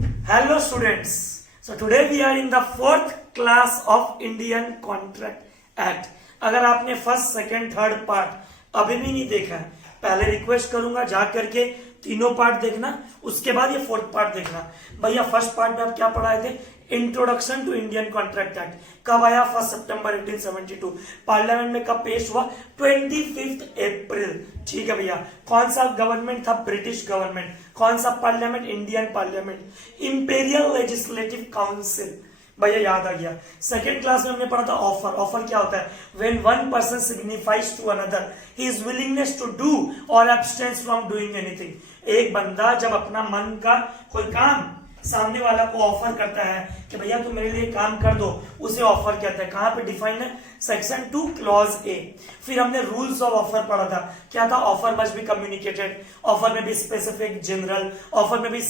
Hello students. So today we are in the fourth class of Indian Contract Act. अगर आपने first second third part अभी भी नहीं देखा है, पहले रिक्वेस्ट करूंगा जा करके तीनों पार्ट देखना, उसके बाद ये फोर्थ पार्ट देखना। भैया फर्स्ट पार्ट में आप क्या पढ़ाए थे? Introduction to Indian contract act. कब आया? 1 सितंबर 1872। पार्लियामेंट में कब पेश हुआ? 25 अप्रैल। ठीक है भैया। कौन सा गवर्नमेंट था? British government. कौन सा parliament? Indian parliament. Imperial legislative council. भैया याद आ गया। सेकेंड क्लास में हमने पढ़ा था ऑफर। ऑफर क्या होता है? When one person signifies to another his willingness to do or abstinence from doing anything. एक बंदा जब अपना मन का कोई काम सामने वाला को ऑफर करता है कि भैया तू मेरे लिए काम कर दो, उसे ऑफर कहता है। कहां पे डिफाइन है? Section 2 clause A. फिर हमने रूल्स ऑफ ऑफर पढ़ा था। क्या था? Offer must be communicated, offer में भी स्पेसिफिक, जनरल, ऑफर में भी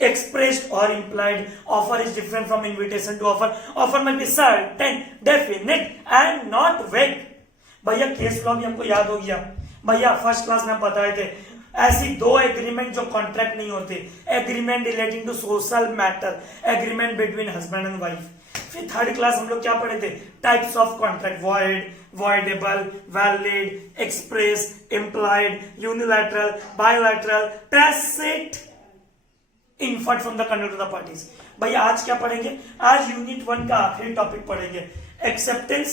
expressed or implied, offer is different from invitation to offer, offer must be certain, definite and not vague। भैया केस लॉ भी हमको याद हो गया। भैया फर्स्ट क्लास में हम बताए थे ऐसी दो एग्रीमेंट जो कॉन्ट्रैक्ट नहीं होते, agreement relating to social matter, agreement between husband and wife. फिर थर्ड क्लास हम लोग क्या पढ़े थे? Types of contract, void, voidable, valid, express, implied, unilateral, bilateral, tacit, inferred from the conduct of the parties. भैया आज क्या पढ़ेंगे? आज यूनिट 1 का आखिरी टॉपिक पढ़ेंगे, acceptance,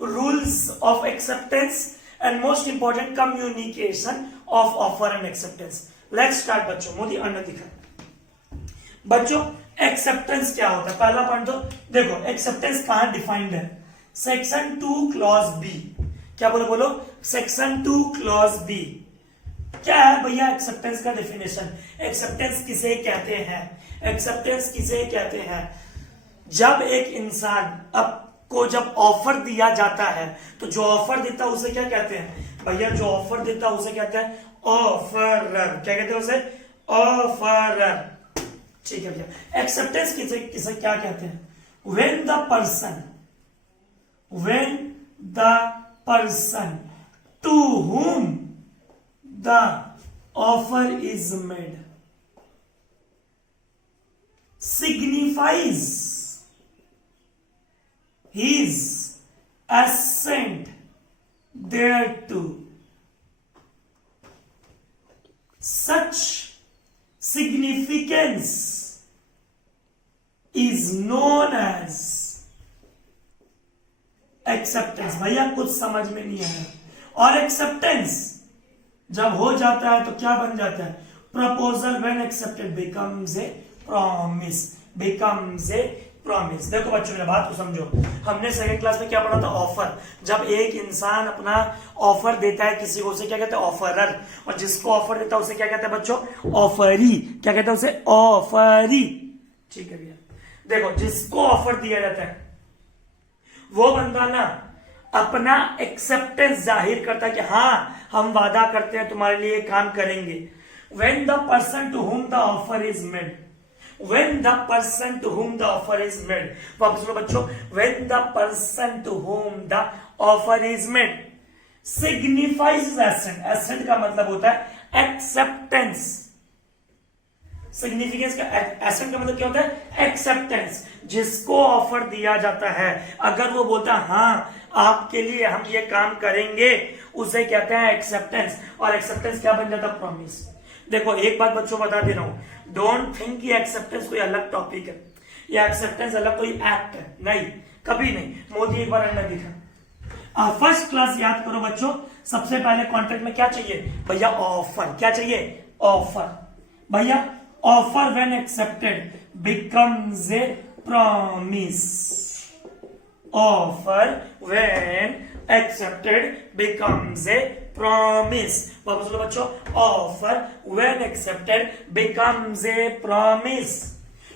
rules of acceptance and most important communication of offer and acceptance. Let's start बच्चों। मोदी अन्न दिखा। बच्चों एक्सेप्टेंस क्या होता है? पहला पॉइंट तो देखो, एक्सेप्टेंस कहां डिफाइंड है? Section 2 clause B. क्या बोलो बोलो? Section 2 clause B. क्या है भैया एक्सेप्टेंस का डेफिनेशन? एक्सेप्टेंस किसे कहते हैं? एक्सेप्टेंस किसे कहते हैं? जब एक इंसान को जब ऑफर दिया जाता है तो जो ऑफर देता है उसे क्या कहते हैं? भैया जो ऑफर देता है उसे कहते हैं ऑफरर। क्या कहते हैं उसे? ऑफरर। ठीक है भैया। एक्सेप्टेंस किसे किसे क्या कहते हैं? When the person to whom the offer is made signifies his assent thereto. Such significance is known as acceptance। भैया कुछ समझ में नहीं आया। और एक्सेप्टेंस जब हो जाता है तो क्या बन जाता है? Proposal when accepted becomes a promise. Becomes a promise. देखो बच्चों मेरा बात को समझो। हमने सेकंड क्लास में क्या पढ़ा था? ऑफर। जब एक इंसान अपना ऑफर देता है किसी को, उसे क्या कहते हैं? ऑफरर। और जिसको ऑफर देता है उसे क्या कहते हैं बच्चों? ऑफरी। क्या कहते हैं उसे? ऑफरी। ठीक है भैया। देखो जिसको ऑफर दिया जाता है वो बंदा ना अपना एक्सेप्टेंस जाहिर करता है कि हाँ हम वादा करते हैं तुम्हारे लिए काम करेंगे। When the person to whom the offer is made, when the person to whom the offer is made, वापस बोलो बच्चों, when the person to whom the offer is made signifies assent। assent का मतलब होता है एक्सेप्टेंस। सिग्निफिकेंस का accent का मतलब क्या होता है? एक्सेप्टेंस। जिसको ऑफर दिया जाता है अगर वो बोलता है हाँ आपके लिए हम ये काम करेंगे, उसे कहते हैं एक्सेप्टेंस। और एक्सेप्टेंस क्या बन जाता है? प्रॉमिस। देखो एक बात बच्चों बता दे रहा हूं, डोंट थिंक कि एक्सेप्टेंस कोई अलग टॉपिक है या एक्सेप्टेंस अलग कोई एक्ट है। नहीं, कभी नहीं। मोदी एक बार अंडा दिखा। फर्स्ट क्लास याद करो बच्चों। सबसे पहले कॉन्ट्रैक्ट में क्या चाहिए भैया? ऑफर। क्या चाहिए? ऑफर। भैया offer when accepted becomes a promise. Offer when accepted becomes a promise. वापस बोलो बच्चों, offer when accepted becomes a promise.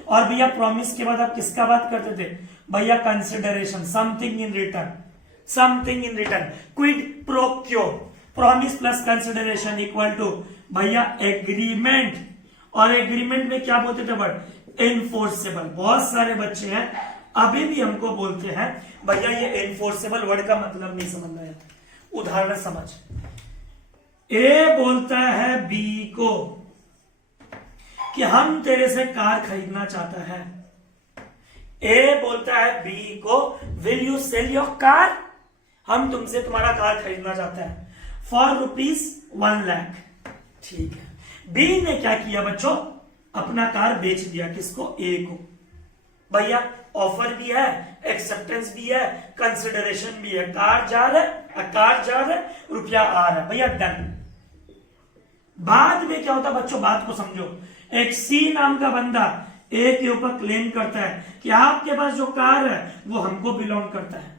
और भैया प्रॉमिस के बाद आप किसका बात करते थे? भैया consideration, something in return. Something in return, quid pro quo. Promise plus consideration equal to भैया एग्रीमेंट। और एग्रीमेंट में क्या बोलते थे वर्ड? एनफोर्सेबल। बहुत सारे बच्चे हैं अभी भी हमको बोलते हैं भैया ये एनफोर्सेबल वर्ड का मतलब नहीं समझ में आया। उदाहरण समझ, ए बोलता है बी को कि हम तेरे से कार खरीदना चाहता है। ए बोलता है बी को, will you sell your car, हम तुमसे तुम्हारा कार खरीदना चाहते हैं फॉर ₹1,00,000। ठीक है, बी ने क्या किया बच्चों, अपना कार बेच दिया, किसको, ए को। भैया ऑफर भी है, एक्सेप्टेंस भी है, कंसिडरेशन भी है, कार जा रहा है, रुपया आ रहा है, भैया डन। बाद में क्या होता है बच्चों, बात को समझो। एक सी नाम का बंदा ए के ऊपर क्लेम करता है कि आपके पास जो कार है वो हमको बिलोंग करता है।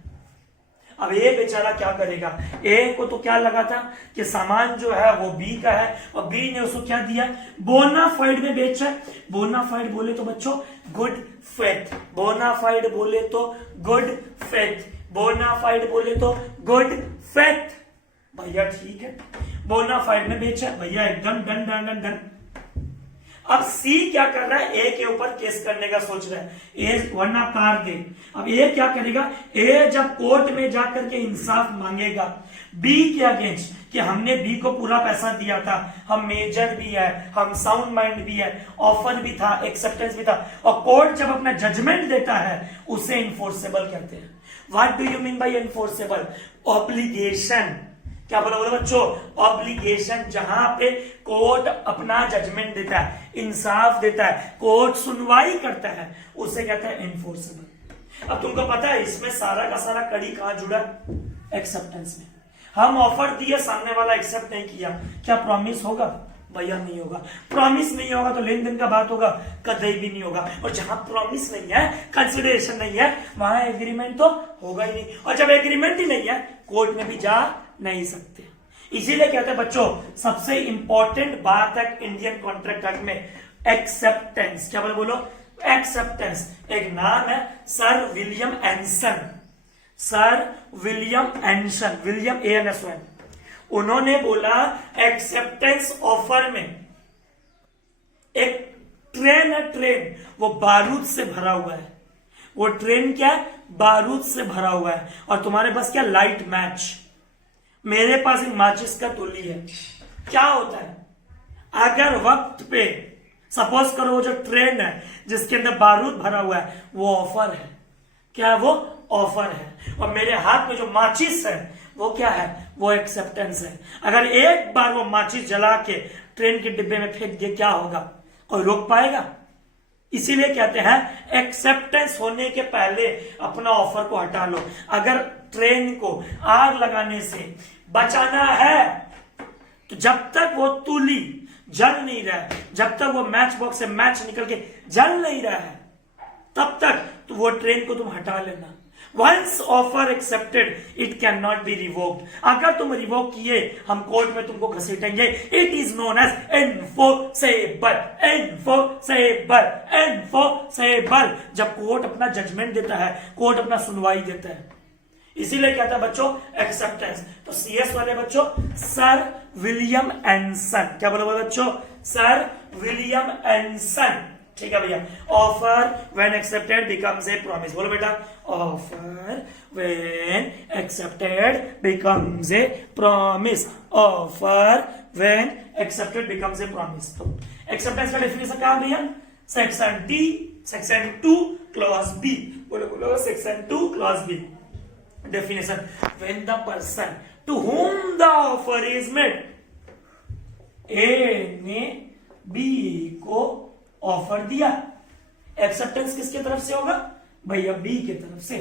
अब ए बेचारा क्या करेगा, ए को तो क्या लगा था कि सामान जो है वो बी का है, और बी ने उसको क्या दिया, बोनाफाइड में बेचा है। बोनाफाइड बोले तो बच्चों गुड फेथ, बोनाफाइड बोले तो गुड फेथ, बोनाफाइड बोले तो गुड फेथ। भैया ठीक है, बोनाफाइड में बेचा है, भैया एकदम डन डन डन डन। अब सी क्या कर रहा है, ए के ऊपर केस करने का सोच रहा है, ए वरना कार दे। अब ए क्या करेगा, ए जब कोर्ट में जाकर के इंसाफ मांगेगा बी के अगेंस्ट कि हमने बी को पूरा पैसा दिया था, हम मेजर भी है, हम साउंड माइंड भी है, ऑफर भी था, एक्सेप्टेंस भी था, और कोर्ट जब अपना जजमेंट देता है उसे इनफोर्सेबल कहते हैं। What do you mean by enforceable, obligation. क्या बोला बच्चों, ऑब्लिगेशन, जहां पे कोर्ट अपना जजमेंट देता है, इंसाफ देता है, कोर्ट सुनवाई करता है, उसे कहता है इनफोर्सेबल। अब तुमको पता है इसमें सारा का सारा कड़ी कहां जुड़ा, एक्सेप्टेंस में। हम ऑफर दिए, सामने वाला एक्सेप्ट नहीं किया, क्या प्रॉमिस होगा, भैया नहीं होगा। प्रॉमिस नहीं होगा तो लेन देन का बात होगा, कतई भी नहीं होगा। और जहां प्रॉमिस नहीं है, कंसिडरेशन नहीं है, वहां एग्रीमेंट तो होगा ही नहीं, और जब एग्रीमेंट ही नहीं है कोर्ट में भी जा नहीं सकते। इसीलिए कहते हैं बच्चों सबसे इंपॉर्टेंट बात है इंडियन कॉन्ट्रैक्ट एक्ट में, एक्सेप्टेंस। क्या बोलो, एक्सेप्टेंस। एक नाम है sir William एंसन, sir William एंसन, William ANSON। उन्होंने बोला एक्सेप्टेंस ऑफर में, एक ट्रेन है, ट्रेन वो बारूद से भरा हुआ है, वो ट्रेन क्या है, बारूद से भरा हुआ है, और तुम्हारे पास क्या, लाइट मैच। मेरे पास एक माचिस का तुली है। क्या होता है, अगर वक्त पे सपोज करो वो जो ट्रेन है जिसके अंदर बारूद भरा हुआ है वो ऑफर है, क्या है वो, ऑफर है, और मेरे हाथ में जो माचिस है वो क्या है, वो एक्सेप्टेंस है। अगर एक बार वो माचिस जला के ट्रेन के डिब्बे में फेंक दिए, क्या होगा, कोई रोक पाएगा। इसीलिए कहते हैं एक्सेप्टेंस होने के पहले अपना ऑफर को हटा लो। अगर ट्रेन को आग लगाने से बचाना है तो जब तक वो तुली जल नहीं रहा है, जब तक वो मैच बॉक्स से मैच निकल के जल नहीं रहा है, तब तक तो वो ट्रेन को तुम हटा लेना। Once offer accepted, it cannot be revoked. अगर तुम रिवोक किए हम कोर्ट में तुमको घसीटेंगे। It is known as enforceable, enforceable, enforceable। जब कोर्ट अपना जजमेंट देता है, कोर्ट अपना सुनवाई देता है, इसीलिए कहता है बच्चों एक्सेप्टेंस। तो CS वाले बच्चों सर विलियम एंसन, क्या बोलो बच्चों, सर विलियम एंसन। ठीक है भैया, offer when accepted becomes a promise. बोलो बेटा, offer when accepted becomes a promise, offer when accepted becomes a promise. Acceptance का डेफिनेशन क्या है भैया, section D section 2 clause B। बोलो बोलो, section 2 clause B। Definition, when the person to whom the offer is made, A ने B को offer दिया, acceptance किसके तरफ से होगा भैया, B के तरफ से।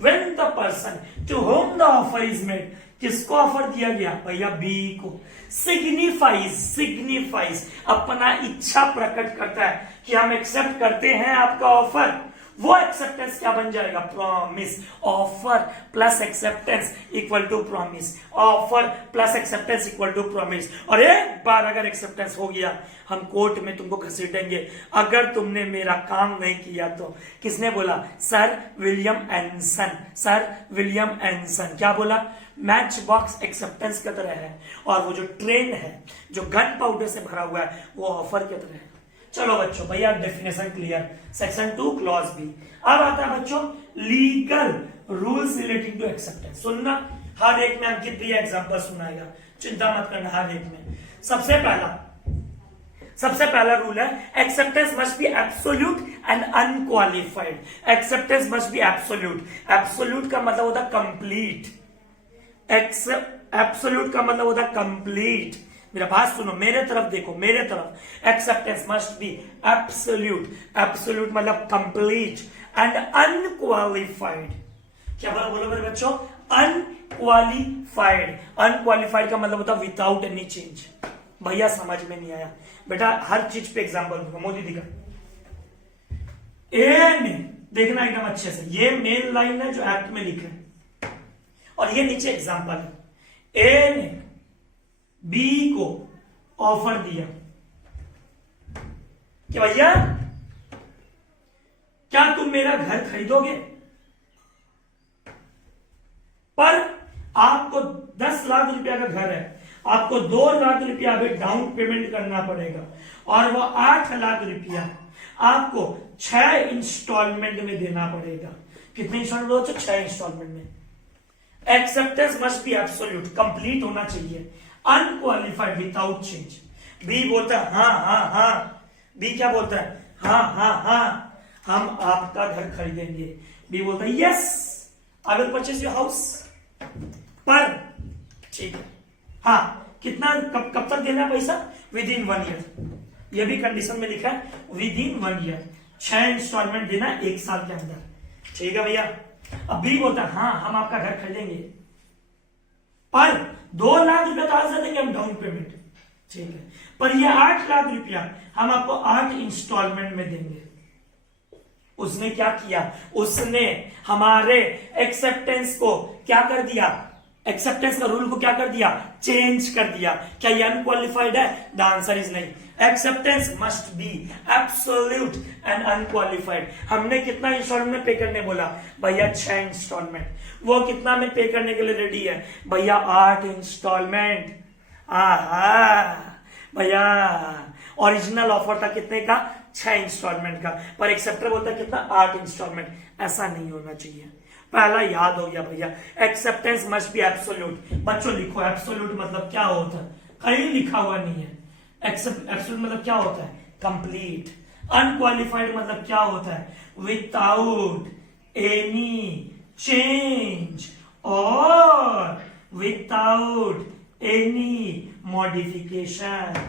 When the person to whom the offer is made, किसको ऑफर दिया गया भैया, B को। सिग्निफाइज अपना इच्छा प्रकट करता है कि हम एक्सेप्ट करते हैं आपका ऑफर, वो एक्सेप्टेंस क्या बन जाएगा, promise. Offer plus acceptance equal to promise, offer plus acceptance equal to promise. और एक बार अगर एक्सेप्टेंस हो गया हम कोर्ट में तुमको घसीटेंगे अगर तुमने मेरा काम नहीं किया तो। किसने बोला, सर विलियम एंसन, सर विलियम एंसन। क्या बोला, मैच बॉक्स एक्सेप्टेंस की तरह है, और वो जो ट्रेन है जो गन पाउडर से भरा हुआ है वो ऑफर की तरह है। चलो बच्चों भैया definition clear, section 2 clause B। अब आता है बच्चों legal rules relating to acceptance. सुनना, हर एक में अंकित भैया एग्जांपल सुनाएगा, चिंता मत करना, हर एक में। सबसे पहला सबसे पहला रूल है acceptance must be absolute and unqualified. Acceptance must be absolute. Absolute का मतलब होता कंप्लीट। एब्सोल्यूट का मतलब होता कंप्लीट। मेरा बात सुनो, मेरे तरफ देखो, मेरे तरफ। Acceptance must be absolute. Absolute मतलब कंप्लीट एंड अनक्वालिफाइड। क्या बोला, बोलो मेरे बच्चों, अनक्वालिफाइड। अनक्वालिफाइड का मतलब होता विदाउट एनी चेंज। भैया समझ में नहीं आया बेटा, हर चीज पे एग्जांपल दूंगा। मोदी दिखा, ए में देखना एकदम अच्छे से, ये मेन लाइन है जो एक्ट में लिख रहे हैं और ये नीचे एग्जांपल है। ए ने बी को ऑफर दिया कि भैया क्या तुम मेरा घर खरीदोगे, पर आपको 10 लाख रुपया का घर है, आपको 2 लाख रुपया अभी डाउन पेमेंट करना पड़ेगा और वो 8 लाख रुपया आपको 6 इंस्टॉलमेंट में देना पड़ेगा। कितने इंस्टॉलमेंट हो? 6 इंस्टॉलमेंट में। Acceptance must be absolute, complete होना चाहिए, अनक्वालिफाइड, विदाउट चेंज। बी बोलता है हाँ हाँ हाँ। बी क्या बोलता है? हाँ हाँ हाँ, हम आपका घर खरीदेंगे। बी बोलता है yes, I will purchase your house, पर ठीक है, हाँ कितना, कब तक देना पैसा? With in 1 year. ये भी कंडीशन में लिखा है विद इन 1 ईयर, 6 इंस्टॉलमेंट देना 1 साल के अंदर। ठीक है भैया। अब बी बोलता है हाँ हम आपका घर खरीदेंगे, पर 2 लाख रुपया तो आज देंगे हम डाउन पेमेंट, ठीक है, पर ये 8 लाख रुपया हम आपको 8 इंस्टॉलमेंट में देंगे। उसने क्या किया? उसने हमारे एक्सेप्टेंस को क्या कर दिया? एक्सेप्टेंस का रूल को क्या कर दिया? चेंज कर दिया। क्या ये अनक्वालिफाइड है? द आंसर इज नहीं। Acceptance must be absolute and unqualified. हमने कितना इंस्टॉलमेंट में पे करने बोला? भैया 6 इंस्टॉलमेंट। वो कितना में पे करने के लिए रेडी है? भैया 8 इंस्टॉलमेंट। आहा भैया, ओरिजिनल ऑफर था कितने का? 6 इंस्टॉलमेंट का, पर एक्सेप्टर बोलता है कितना? 8 इंस्टॉलमेंट। ऐसा नहीं होना चाहिए। पहला याद हो गया भैया, एक्सेप्टेंस मस्ट बी एब्सोल्यूट। बच्चों लिखो, एब्सोल्यूट मतलब क्या होता है? कहीं लिखा हुआ नहीं है। एब्सोल्यूट मतलब क्या होता है? कंप्लीट। अनक्वालिफाइड मतलब क्या होता है? विदाउट एनी चेंज और विदाउट एनी मॉडिफिकेशन।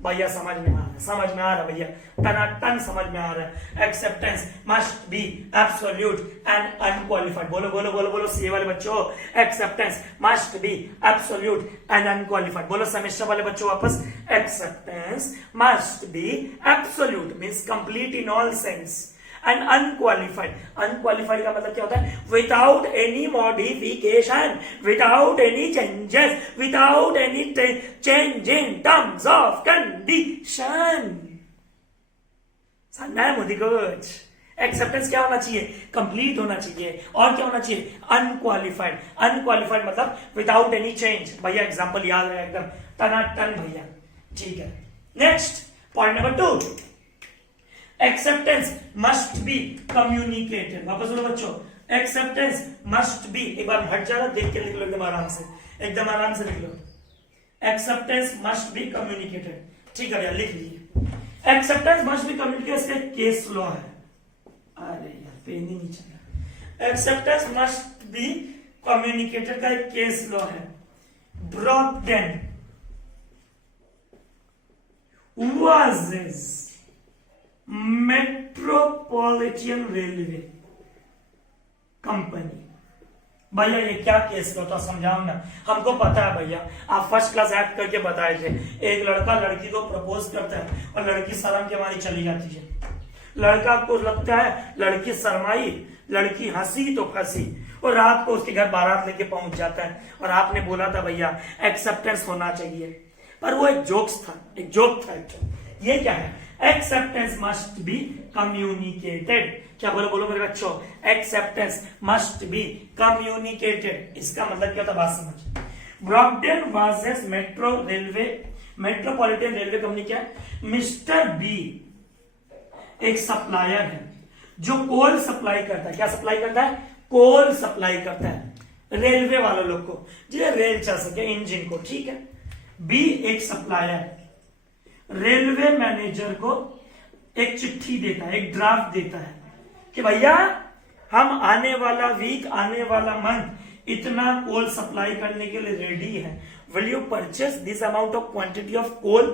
भैया समझ में आ रहा है? समझ में आ रहा है भैया? टनाटन समझ में आ रहा है। Acceptance must be absolute and unqualified. बोलो बोलो बोलो बोलो सी वाले बच्चों, acceptance must be absolute and unqualified. बोलो सेमेस्टर वाले बच्चों वापस, acceptance must be absolute means complete in all sense and unqualified. Unqualified का मतलब क्या होता है? Without any modification, without any changes, without any change in terms of condition. समझना है मोदी कोच? एक्सेप्टेंस क्या होना चाहिए? कंप्लीट होना चाहिए। और क्या होना चाहिए? अनक्वालिफाइड। अनक्वालिफाइड मतलब विदाउट एनी चेंज। भैया एग्जांपल याद रहे एकदम टनाटन भैया, ठीक है। Next point number 2, acceptance must be communicated. वापस बोलो बच्चों, एक्सेप्टेंस मस्ट बी, एक बार हट जाना, देख के लिख लो एकदम आराम से, एकदम आराम से लिख लो। Acceptance must be communicated. ठीक है भैया, लिख लीजिए। एक्सेप्टेंस मस्ट बी कम्युनिकेटेड, इसका केस लॉ है। अरे यार पेन ही नहीं चला। एक्सेप्टेंस मस्ट बी कम्युनिकेटेड का एक केस लॉ है। Broadband was metropolitan railway company. भैया ये क्या केस होता समझाओ ना, हमको पता है भैया, आप फर्स्ट क्लास एक्ट करके बताए थे। एक लड़का लड़की को प्रपोज करता है और लड़की शर्म के मारी चली जाती है। लड़का को लगता है लड़की शर्माई, लड़की हंसी तो फंसी और रात को उसके घर बारात लेके पहुंच जाता है। और आपने बोला था भैया एक्सेप्टेंस होना चाहिए, पर वो एक जोक्स था, एक जोक था। ये क्या है? Acceptance must be communicated. क्या बोलो बोलो मेरे बच्चों, एक्सेप्टेंस मस्ट बी कम्युनिकेटेड। इसका मतलब क्या था बात समझ। Broadband versus metro railway, metropolitan railway company क्या है? मिस्टर बी एक सप्लायर है जो कोल सप्लाई करता है। क्या सप्लाई करता है? कोल सप्लाई करता है रेलवे वालों लोग को, जिन्हें रेल चल सके, इंजन को, ठीक है। बी एक सप्लायर है रेलवे मैनेजर को एक चिट्ठी देता है, एक ड्राफ्ट देता है कि भैया हम आने वाला वीक, आने वाला मंथ इतना कोल सप्लाई करने के लिए रेडी है, will you purchase this amount of quantity of coal.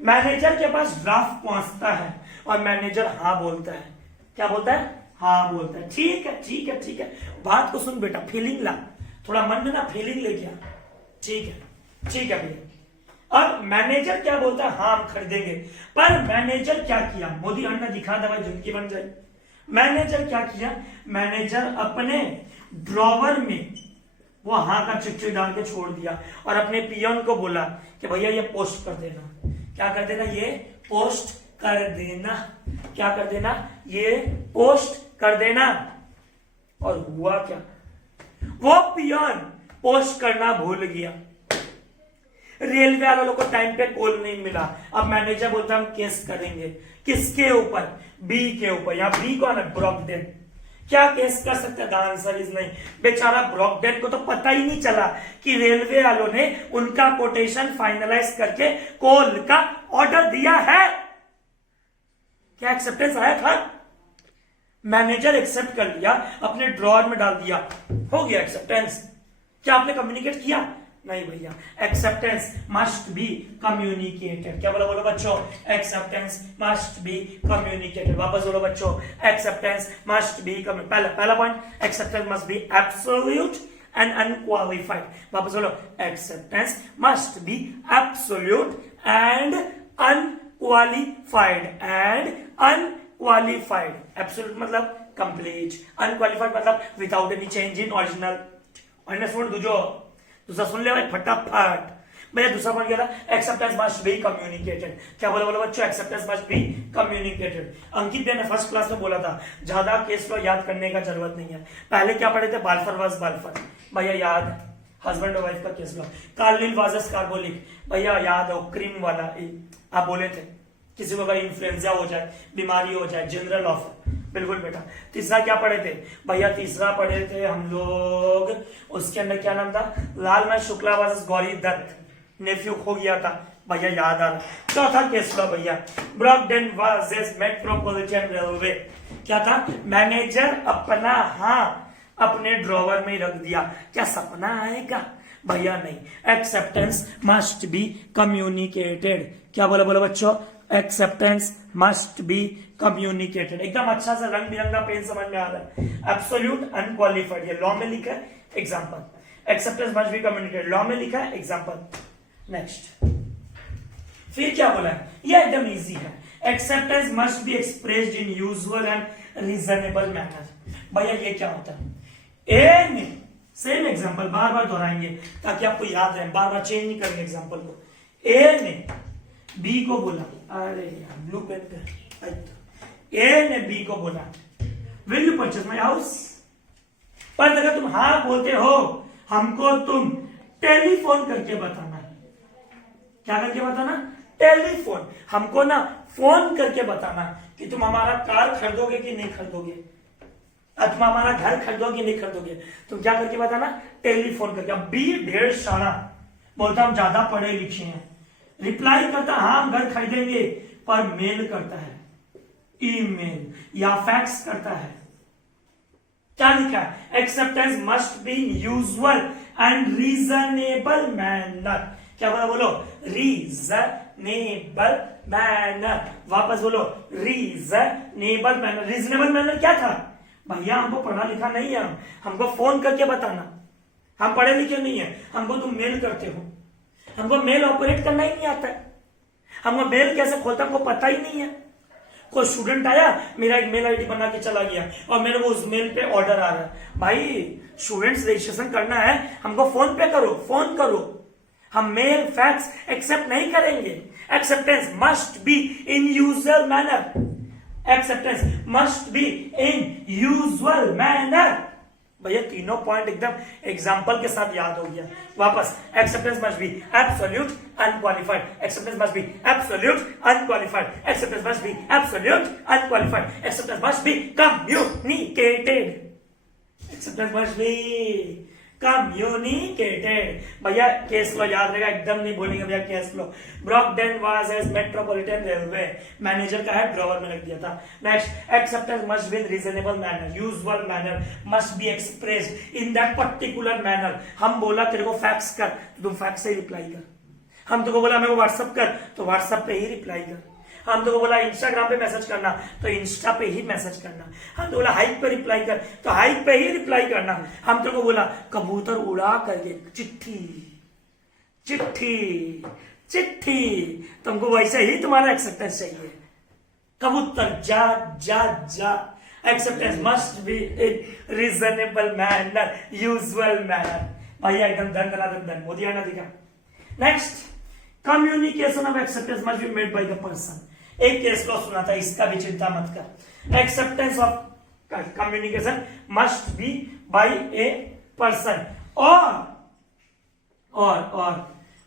Manager के पास ड्राफ्ट पहुंचता है और मैनेजर हाँ बोलता है। क्या बोलता है? हाँ बोलता है। ठीक है ठीक है ठीक है, बात को सुन बेटा, फीलिंग ला, थोड़ा मन में ना फीलिंग लेके आ। ठीक है भैया। अब मैनेजर क्या बोलता है? हाँ हम खरीदेंगे। पर मैनेजर क्या किया? मोदी अन्ना दिखा दे भाई, जिंदगी बन जाए। मैनेजर क्या किया? मैनेजर अपने ड्रॉवर में वो हाँ का चिट्ठी डाल के छोड़ दिया और अपने पियन को बोला कि भैया ये पोस्ट कर देना। क्या कर देना? ये पोस्ट कर देना। क्या कर देना? ये पोस्ट कर देना। और हुआ क्या? वो पियन पोस्ट करना भूल गया। रेलवे वालों को टाइम पे कॉल नहीं मिला। अब मैनेजर बोलता हम केस करेंगे। किसके ऊपर? बी के ऊपर। या बी कौन है? ब्रॉकडेन। क्या केस कर सकते हैं? द आंसर इज नहीं। बेचारा ब्रॉकडेन को तो पता ही नहीं चला कि रेलवे वालों ने उनका कोटेशन फाइनलाइज करके कोल का ऑर्डर दिया है। क्या एक्सेप्टेंस आया था? मैनेजर एक्सेप्ट कर लिया, अपने ड्रॉअर में डाल दिया, हो गया एक्सेप्टेंस। क्या आपने कम्युनिकेट किया? नहीं भैया। Acceptance must be communicated. क्या बोला? बोलो बच्चों, एक्सेप्टेंस मस्ट बी कम्युनिकेटेड। वापस बोलो बच्चों, एक्सेप्टेंस मस्ट बी पहला point, acceptance must be absolute and unqualified. वापस बोलो, acceptance must be absolute and unqualified. Absolute मतलब कंप्लीट, अनक्वालिफाइड मतलब without any change in original. दूसरा सुन ले भाई फटाफट। भैया दूसरा पॉइंट क्या था? Acceptance must be communicated. क्या बोला? बोलो बच्चों, एक्सेप्टेंस मस्ट बी कम्युनिकेटेड। अंकित ने फर्स्ट क्लास में बोला था ज्यादा केस लो याद करने का जरूरत नहीं है। पहले क्या पढ़े थे? बाल्फर वर्स बाल्फर, भैया याद है। हस्बैंड और वाइफ का केस लो। कार्लिल वर्सेस कार्बोलिक, भैया याद हो, क्रीम वाला आप बोले थे। किसी को अगर इन्फ्लुएंजा हो जाए, बीमारी हो जाए, जनरल ऑफर। बिल्कुल बेटा। तीसरा क्या पढ़े थे? भैया तीसरा पढ़े थे हम लोग, उसके अंदर क्या नाम था? लालमय शुक्ला वर्सेस गौरी दत्त, नेफ्यू खो गया था, भैया याद आ रहा। चौथा केस लो भैया, ब्रॉकडेन वर्सेस मेट्रोपॉलिटन रेलवे। क्या था? मैनेजर अपना हाँ अपने ड्रॉवर में रख दिया। क्या सपना आएगा? भैया नहीं। Acceptance must be communicated. क्या बोला? बोलो बच्चों, एक्सेप्टेंस मस्ट बी कम्युनिकेटेड। एकदम अच्छा सा रंग बिरंगा पेन समझ में आ रहा है। एब्सोल्यूट अनक्वालिफाइड, ये लॉ में लिखा है, example. Acceptance must be communicated, law में लिखा है, एग्जांपल। नेक्स्ट फिर क्या बोला है? ये एकदम इजी है। Acceptance must be expressed in usual and reasonable manner. भैया ये क्या होता है? ए ने सेम एग्जांपल बार बार दोहराएंगे ताकि आपको याद रहे, बार बार चेंज नहीं करेंगे एग्जांपल को। ए ने बी को बोला, अरे यार ब्लू पेन पे, ए ने बी को बोला will you purchase my house. पर अगर तुम हाँ बोलते हो, हमको तुम टेलीफोन करके बताना। क्या करके बताना? टेलीफोन। हमको ना फोन करके बताना कि तुम हमारा कार खरीदोगे कि नहीं खरीदोगे, तुम हमारा घर खरीदोगे नहीं खरीदोगे। तुम क्या करके बताना? टेलीफोन करके। अब बी ढेर सारा बोलता हम ज्यादा पढ़े लिखे हैं, रिप्लाई करता हाँ हम घर खरीदेंगे, पर मेल करता है, ईमेल या फैक्स करता है। क्या लिखा है? Acceptance must B usual and reasonable manner. क्या बोला? बोलो, रीजनेबल मैनर। वापस बोलो, रीजनेबल मैनर। रीजनेबल मैनर क्या था? भैया हमको पढ़ा लिखा नहीं है, हमको फोन करके बताना। हम पढ़े लिखे नहीं है, हमको तुम मेल करते हो, हमको मेल ऑपरेट करना ही नहीं आता है, हमको मेल कैसे खोलता हमको पता ही नहीं है। कोई स्टूडेंट आया, मेरा एक मेल आईडी बना के चला गया और मेरे को उस मेल पे ऑर्डर आ रहा है। भाई स्टूडेंट्स रजिस्ट्रेशन करना है, हमको फोन पे करो, फोन करो। हम मेल फैक्स एक्सेप्ट नहीं करेंगे। Acceptance must be in usual manner. Acceptance must be in usual manner. भैया तीनों पॉइंट एकदम एग्जांपल के साथ याद हो गया। वापस, acceptance must be absolute unqualified. Acceptance must be absolute unqualified. Acceptance must be absolute unqualified. Acceptance must be communicated. Acceptance must be communicated. भैया केस लो याद रहेगा, एकदम नहीं बोलेंगे भैया केस लो। Brogden was as metropolitan railway, manager का है ड्रॉवर में रख दिया था। Next, acceptance must be in reasonable manner, usual manner must be expressed in that particular manner. हम बोला तेरे को फैक्स कर, तो तुम फैक्स से ही रिप्लाई कर। हम तुमको बोला मेरे को व्हाट्सअप कर, तो व्हाट्सअप पे ही रिप्लाई कर। हम तो बोला इंस्टाग्राम पे मैसेज करना, तो इंस्टा पे ही मैसेज करना। हम तो बोला हाइक पे रिप्लाई कर, तो हाइक पे ही रिप्लाई करना। हम तो बोला कबूतर उड़ा करके चिट्ठी चिट्ठी चिट्ठी, तुमको वैसे ही तुम्हारा एक्सेप्टेंस चाहिए। कबूतर जा जा जा, acceptance must be in reasonable manner, usual manner. भैया एकदम धन धनाधन धन, मोदी आना दिखा। Next, communication of acceptance must be made by the person. एक केस लॉ सुना था, इसका भी चिंता मत कर। Acceptance of communication must be by a person और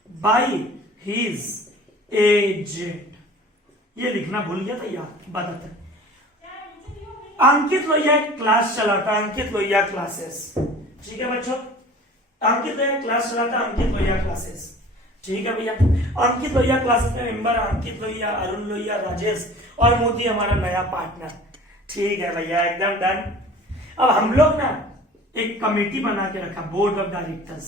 बाय हिज एजेंट। ये लिखना भूल गया था यार, बताते। अंकित लोहिया एक क्लास चलाता, अंकित लोहिया क्लासेस, ठीक है बच्चों। अंकित लोहिया क्लास चलाता, अंकित लोहिया क्लासेस, ठीक है भैया। अंकित लोहिया क्लासेस में मेंबर अंकित लोहिया, अरुण लोहिया, राजेश और मोदी हमारा नया पार्टनर, ठीक है भैया एकदम डन। अब हम लोग ना एक कमेटी बना के रखा, बोर्ड ऑफ डायरेक्टर्स,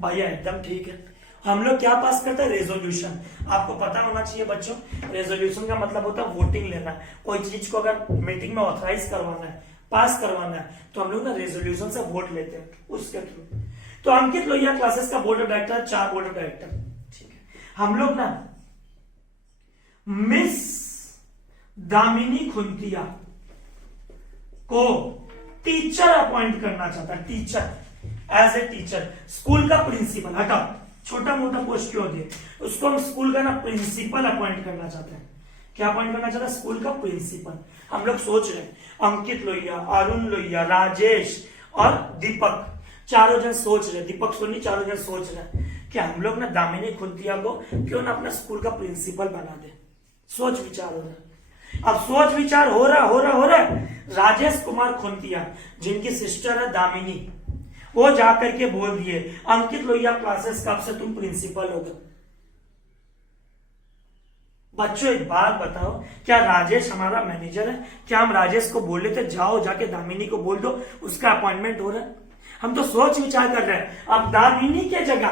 भैया एकदम ठीक है। हम लोग क्या पास करते हैं, रेजोल्यूशन। आपको पता होना चाहिए बच्चों, रेजोल्यूशन का मतलब होता है वोटिंग लेना। कोई चीज को अगर मीटिंग में ऑथराइज करवाना है, पास करवाना है, तो हम लोग ना रेजोल्यूशन से वोट लेते हैं, उसके थ्रू। तो अंकित लोहिया क्लासेस का board of director, 4 board of director, ठीक है। हम लोग ना मिस दामिनी खुंतिया को टीचर अपॉइंट करना चाहता है, teacher, as a teacher, school का प्रिंसिपल। हटा, छोटा मोटा पोस्ट क्यों दे, उसको हम स्कूल का ना प्रिंसिपल अपॉइंट करना चाहते हैं। क्या अपॉइंट करना चाहता है, स्कूल का प्रिंसिपल। हम लोग सोच रहे हैं अंकित लोहिया, अरुण लोहिया, राजेश और दीपक, चारों जन सोच रहे, दीपक सोनी, चारों जन सोच रहे कि हम लोग ना दामिनी खुंतिया को क्यों ना अपना स्कूल का प्रिंसिपल बना दे। सोच विचार हो रहा। अब सोच विचार हो रहा। राजेश कुमार खुंतिया, जिनकी सिस्टर है दामिनी, वो जाकर के बोल दिए अंकित लोहिया क्लासेस कब से तुम प्रिंसिपल हो गए। बच्चों एक बात बताओ, क्या राजेश हमारा मैनेजर है? क्या हम राजेश को बोले थे जाओ जाके दामिनी को बोल दो, उसका अपॉइंटमेंट हो रहा है? हम तो सोच विचार कर रहे हैं। अब दामिनी के जगह,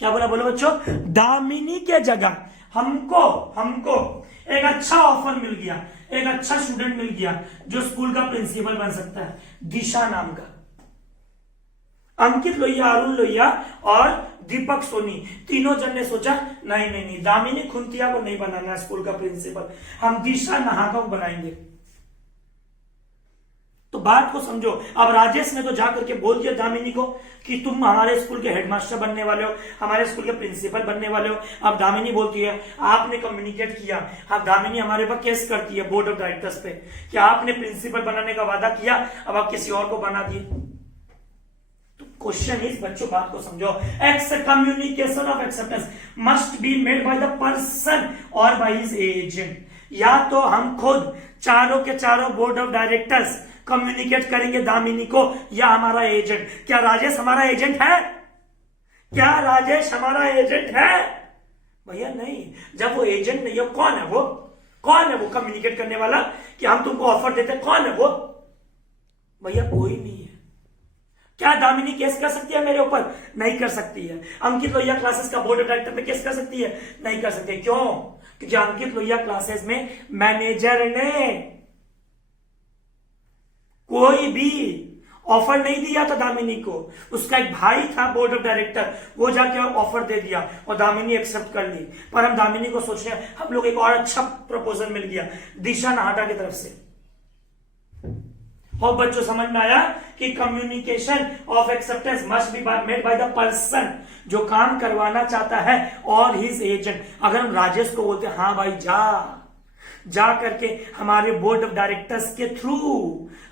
क्या बोला बोलो बच्चों, दामिनी के जगह हमको एक अच्छा ऑफर मिल गया, एक अच्छा स्टूडेंट मिल गया जो स्कूल का प्रिंसिपल बन सकता है, दिशा नाम का। अंकित लोहिया, अरुण लोहिया और दीपक सोनी, तीनों जन ने सोचा नहीं, दामिनी खुंतिया को नहीं बनाना है स्कूल का प्रिंसिपल, हम दिशा नाहका को बनाएंगे। तो बात को समझो। अब राजेश ने तो जाकर के बोल दिया दामिनी को कि तुम हमारे स्कूल के हेडमास्टर बनने वाले हो, हमारे स्कूल के प्रिंसिपल बनने वाले हो। अब दामिनी बोलती है आपने कम्युनिकेट किया। अब दामिनी हमारे पर केस करती है बोर्ड ऑफ डायरेक्टर्स पे कि आपने प्रिंसिपल बनाने का वादा किया, अब आप किसी और को बना दिए। तो क्वेश्चन इज बच्चों, बात को समझो, communication of acceptance must be made by the person और बाय हिज एजेंट। या तो हम खुद चारों के चारों बोर्ड ऑफ डायरेक्टर्स कम्युनिकेट करेंगे दामिनी को, या हमारा एजेंट। क्या राजेश हमारा एजेंट है? क्या राजेश हमारा एजेंट है? भैया नहीं। जब वो एजेंट नहीं है, कौन है वो? कौन है वो कम्युनिकेट करने वाला कि हम तुमको ऑफर देते? कौन है वो? भैया कोई नहीं है। क्या दामिनी केस कर सकती है मेरे ऊपर? नहीं कर सकती है। अंकित लोहिया क्लासेस का बोर्ड ऑफ डायरेक्टर पे केस कर सकती है? नहीं कर सकती। क्यों? क्योंकि अंकित लोहिया क्लासेस में मैनेजर ने कोई भी ऑफर नहीं दिया था दामिनी को। उसका एक भाई था बोर्ड ऑफ डायरेक्टर, वो जाके ऑफर दे दिया और दामिनी एक्सेप्ट कर ली। पर हम दामिनी को सोच रहे हैं हम लोग एक और अच्छा प्रपोजल मिल गया दिशा नाहटा की तरफ से। और बच्चों समझ में आया कि communication of acceptance must be made by the person, जो काम करवाना चाहता है, और हिज एजेंट। अगर हम राजेश को बोलते हाँ भाई जा करके हमारे बोर्ड ऑफ डायरेक्टर्स के थ्रू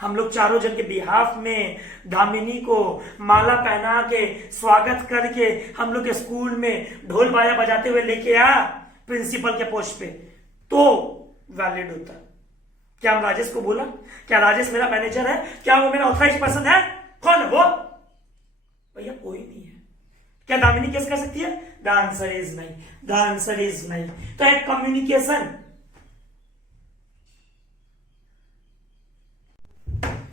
हम लोग चारों जन के बिहाफ में दामिनी को माला पहना के स्वागत करके हम लोग के स्कूल में ढोल बाजा बजाते हुए लेके आ प्रिंसिपल के पोस्ट पे, तो वैलिड होता। क्या हम राजेश को बोला? क्या राजेश मेरा मैनेजर है? क्या वो मेरा ऑथराइज पर्सन है? कौन है वो? भैया कोई नहीं है। क्या दामिनी केस कर सकती है? द आंसर इज नहीं, द आंसर इज नहीं। तो एक कम्युनिकेशन,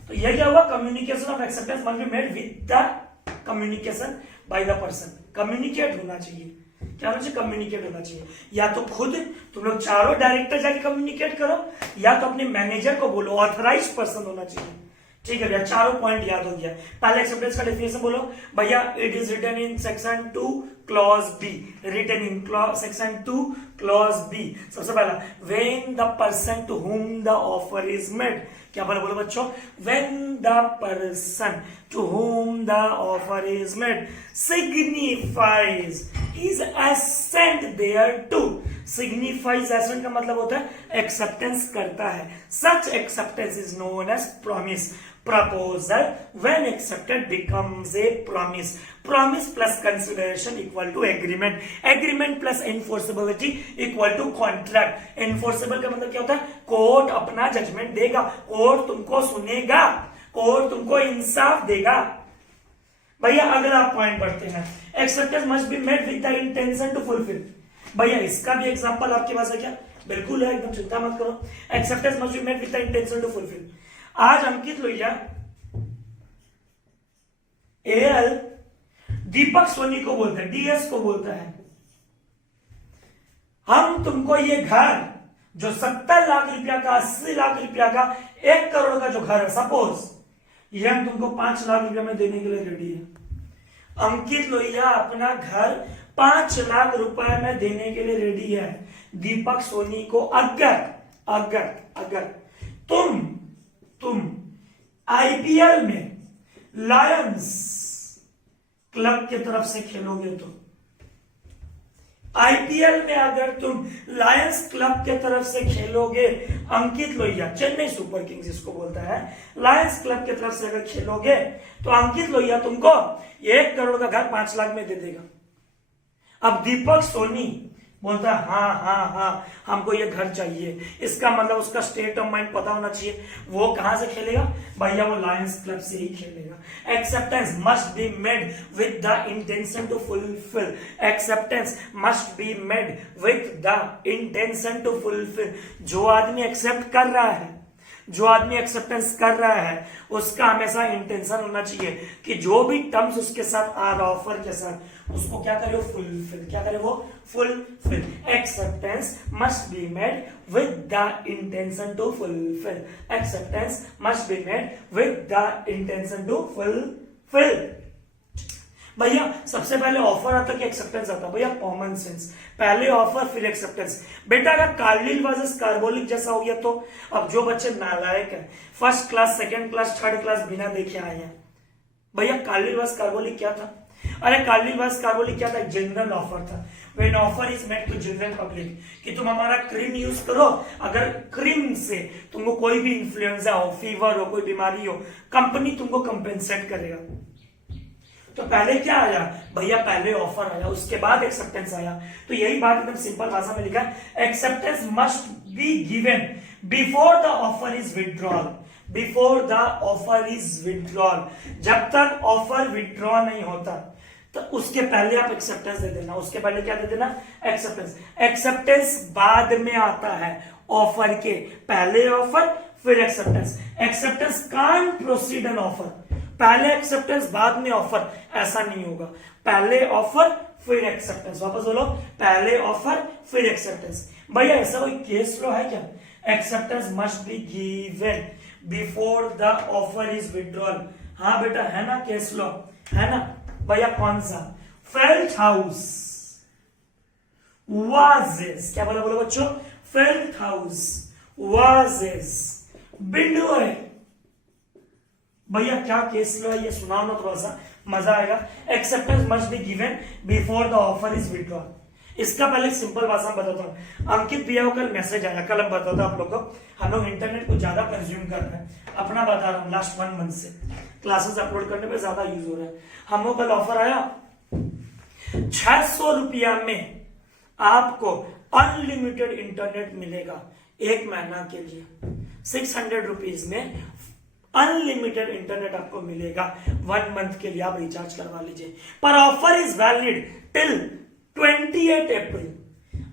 तो ये क्या हुआ? Communication of acceptance must be made with the communication bye the person. Communicate होना चाहिए, क्या होना चाहिए? कम्युनिकेट होना चाहिए। या तो खुद तुम लोग चारों डायरेक्टर जाके कम्युनिकेट करो, या तो अपने मैनेजर को बोलो, ऑथराइज्ड पर्सन होना चाहिए। ठीक है भैया, चारों पॉइंट याद हो गया। पहले एक्सेप्टेंस का डेफिनेशन बोलो भैया। It is written in section 2 clause B, written in section 2 clause B. सबसे पहला, when the person to whom the offer is made, क्या बोलो बोलो बच्चों? When the person to whom the offer is made signifies is assent thereto. Signifies assent का मतलब होता है एक्सेप्टेंस करता है। Such acceptance is known as promise. Proposal when accepted becomes a promise. Promise plus consideration equal to agreement. Agreement plus enforceability equal to contract. Enforceable का मतलब क्या होता है? कोर्ट अपना जजमेंट देगा, कोर्ट तुमको सुनेगा, कोर्ट तुमको इंसाफ देगा। भैया अगला पॉइंट बढ़ते हैं। Acceptance must be made with the intention to fulfil. भैया इसका भी एग्जांपल आपके पास है क्या? बिल्कुल है, एकदम चिंता मत करो। Acceptance must be made with the intention to fulfil. आज अंकित लोहिया एल दीपक सोनी को बोलता है, डीएस को बोलता है, हम तुमको ये घर जो 70 लाख रुपया का, 80 लाख रुपया का, 1 करोड़ का जो घर है, सपोज ये हम तुमको 5 लाख रुपया में देने के लिए रेडी है। अंकित लोहिया अपना घर 5 लाख रुपए में देने के लिए रेडी है दीपक सोनी को, अगर अगर अगर तुम आईपीएल में लायंस क्लब की तरफ से खेलोगे तो। आईपीएल में अगर तुम लायंस क्लब के तरफ से खेलोगे, अंकित लोहिया, चेन्नई सुपर किंग्स जिसको बोलता है, लायंस क्लब की तरफ से अगर खेलोगे तो अंकित लोहिया तुमको 1 करोड़ का घर 5 लाख में दे देगा। अब दीपक सोनी बोलता है हाँ हाँ हाँ हमको ये घर चाहिए, इसका मतलब उसका स्टेट ऑफ माइंड पता होना चाहिए। वो कहां से खेलेगा? भैया वो लायंस क्लब से ही खेलेगा। Acceptance must be made with the intention to fulfil. Acceptance must be made with the intention to fulfil. जो आदमी एक्सेप्ट कर रहा है, जो आदमी एक्सेप्टेंस कर रहा है, उसका हमेशा इंटेंशन होना चाहिए कि जो भी टर्म्स उसके साथ आ रहा ऑफर के साथ, उसको क्या करे? वो फुलफिल। क्या करे? वो fulfil. Acceptance must be made with the intention to fulfil. Acceptance must be made with the intention to fulfil. भैया सबसे पहले ऑफर आता कि एक्सेप्टेंस आता? भैया कॉमन सेंस, पहले ऑफर फिर एक्सेप्टेंस। बेटा अगर कार्लिल वर्सेस कार्बोलिक जैसा हो गया तो? अब जो बच्चे नालायक है, first class, second class, third class बिना देखे आए हैं, भैया कार्लिल वर्सेस कार्बोलिक क्या था? अरे कार्लिल वर्सेस कार्बोलिक क्या था? एक जनरल ऑफर था। When offer is made to general public कि तुम हमारा क्रीम यूज करो, अगर क्रीम से तुमको कोई भी इन्फ्लुएंजा हो, फीवर हो, कोई बीमारी हो, कंपनी तुमको कंपेंसेट करेगा। तो पहले क्या आया? भैया पहले ऑफर आया, उसके बाद एक्सेप्टेंस आया। तो यही बात एकदम सिंपल भाषा में लिखा है, acceptance must be given before the offer is withdrawal. Before the offer is withdrawal, जब तक ऑफर विथड्रॉ नहीं होता तो उसके पहले आप एक्सेप्टेंस दे देना। उसके पहले क्या दे देना? एक्सेप्टेंस। एक्सेप्टेंस बाद में आता है, ऑफर के पहले ऑफर फिर acceptance. Acceptance can't proceed an offer, पहले एक्सेप्टेंस बाद में ऑफर, ऐसा नहीं होगा। पहले ऑफर फिर एक्सेप्टेंस। वापस बोलो, पहले ऑफर फिर एक्सेप्टेंस। भैया ऐसा कोई केस लॉ है क्या? Acceptance must be given before the offer is withdrawal. हाँ बेटा है ना, केस लॉ है ना। भैया कौन सा? फेल्ट हाउस वाजेस, क्या बोला बोलो बच्चों? Felthouse versus Bindley. भैया क्या केस लो है ये सुनाओ ना, थोड़ा सा मजा आएगा। Acceptance must be given before the offer is withdrawal. इसका पहले सिंपल भाषा में बताता हूं। अंकित भैया को कल मैसेज आया, कल हम बताता हूं आप लोग को। हम लोग इंटरनेट को ज्यादा कंज्यूम कर रहे हैं, अपना बता रहा हूं, लास्ट 1 मंथ से क्लासेस अपलोड करने पे ज्यादा यूज हो रहा है। हमको कल ऑफर आया 600 रुपया में आपको अनलिमिटेड इंटरनेट मिलेगा 1 महीना के लिए। 600 रुपीज में अनलिमिटेड इंटरनेट आपको मिलेगा 1 मंथ के लिए, आप रिचार्ज करवा लीजिए। पर ऑफर इज वैलिड टिल 28 अप्रैल,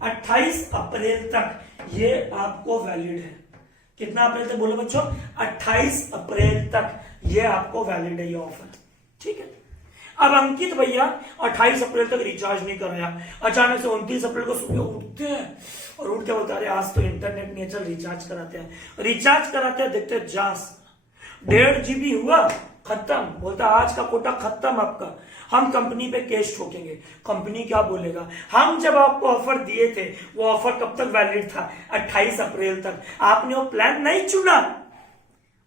28 अप्रैल तक ये आपको वैलिड है। कितना अप्रैल तक बोलो बच्चों? 28 अप्रैल तक ये आपको वैलिड है ये ऑफर, ठीक है। अब अंकित भैया 28 अप्रैल तक रिचार्ज नहीं कराया, अचानक से 29 अप्रैल को सुबह उठते हैं और उठ के बोलते हैं अरे आज तो इंटरनेट नहीं है, चल रिचार्ज कराते हैं। रिचार्ज कराते हैं, देखते हैं 1.5 GB हुआ, खत्म। बोलता आज का कोटा खत्म आपका, हम कंपनी पे केस ठोकेंगे। कंपनी क्या बोलेगा? हम जब आपको ऑफर दिए थे वो ऑफर कब तक वैलिड था? 28 अप्रैल तक। आपने वो प्लान नहीं चुना,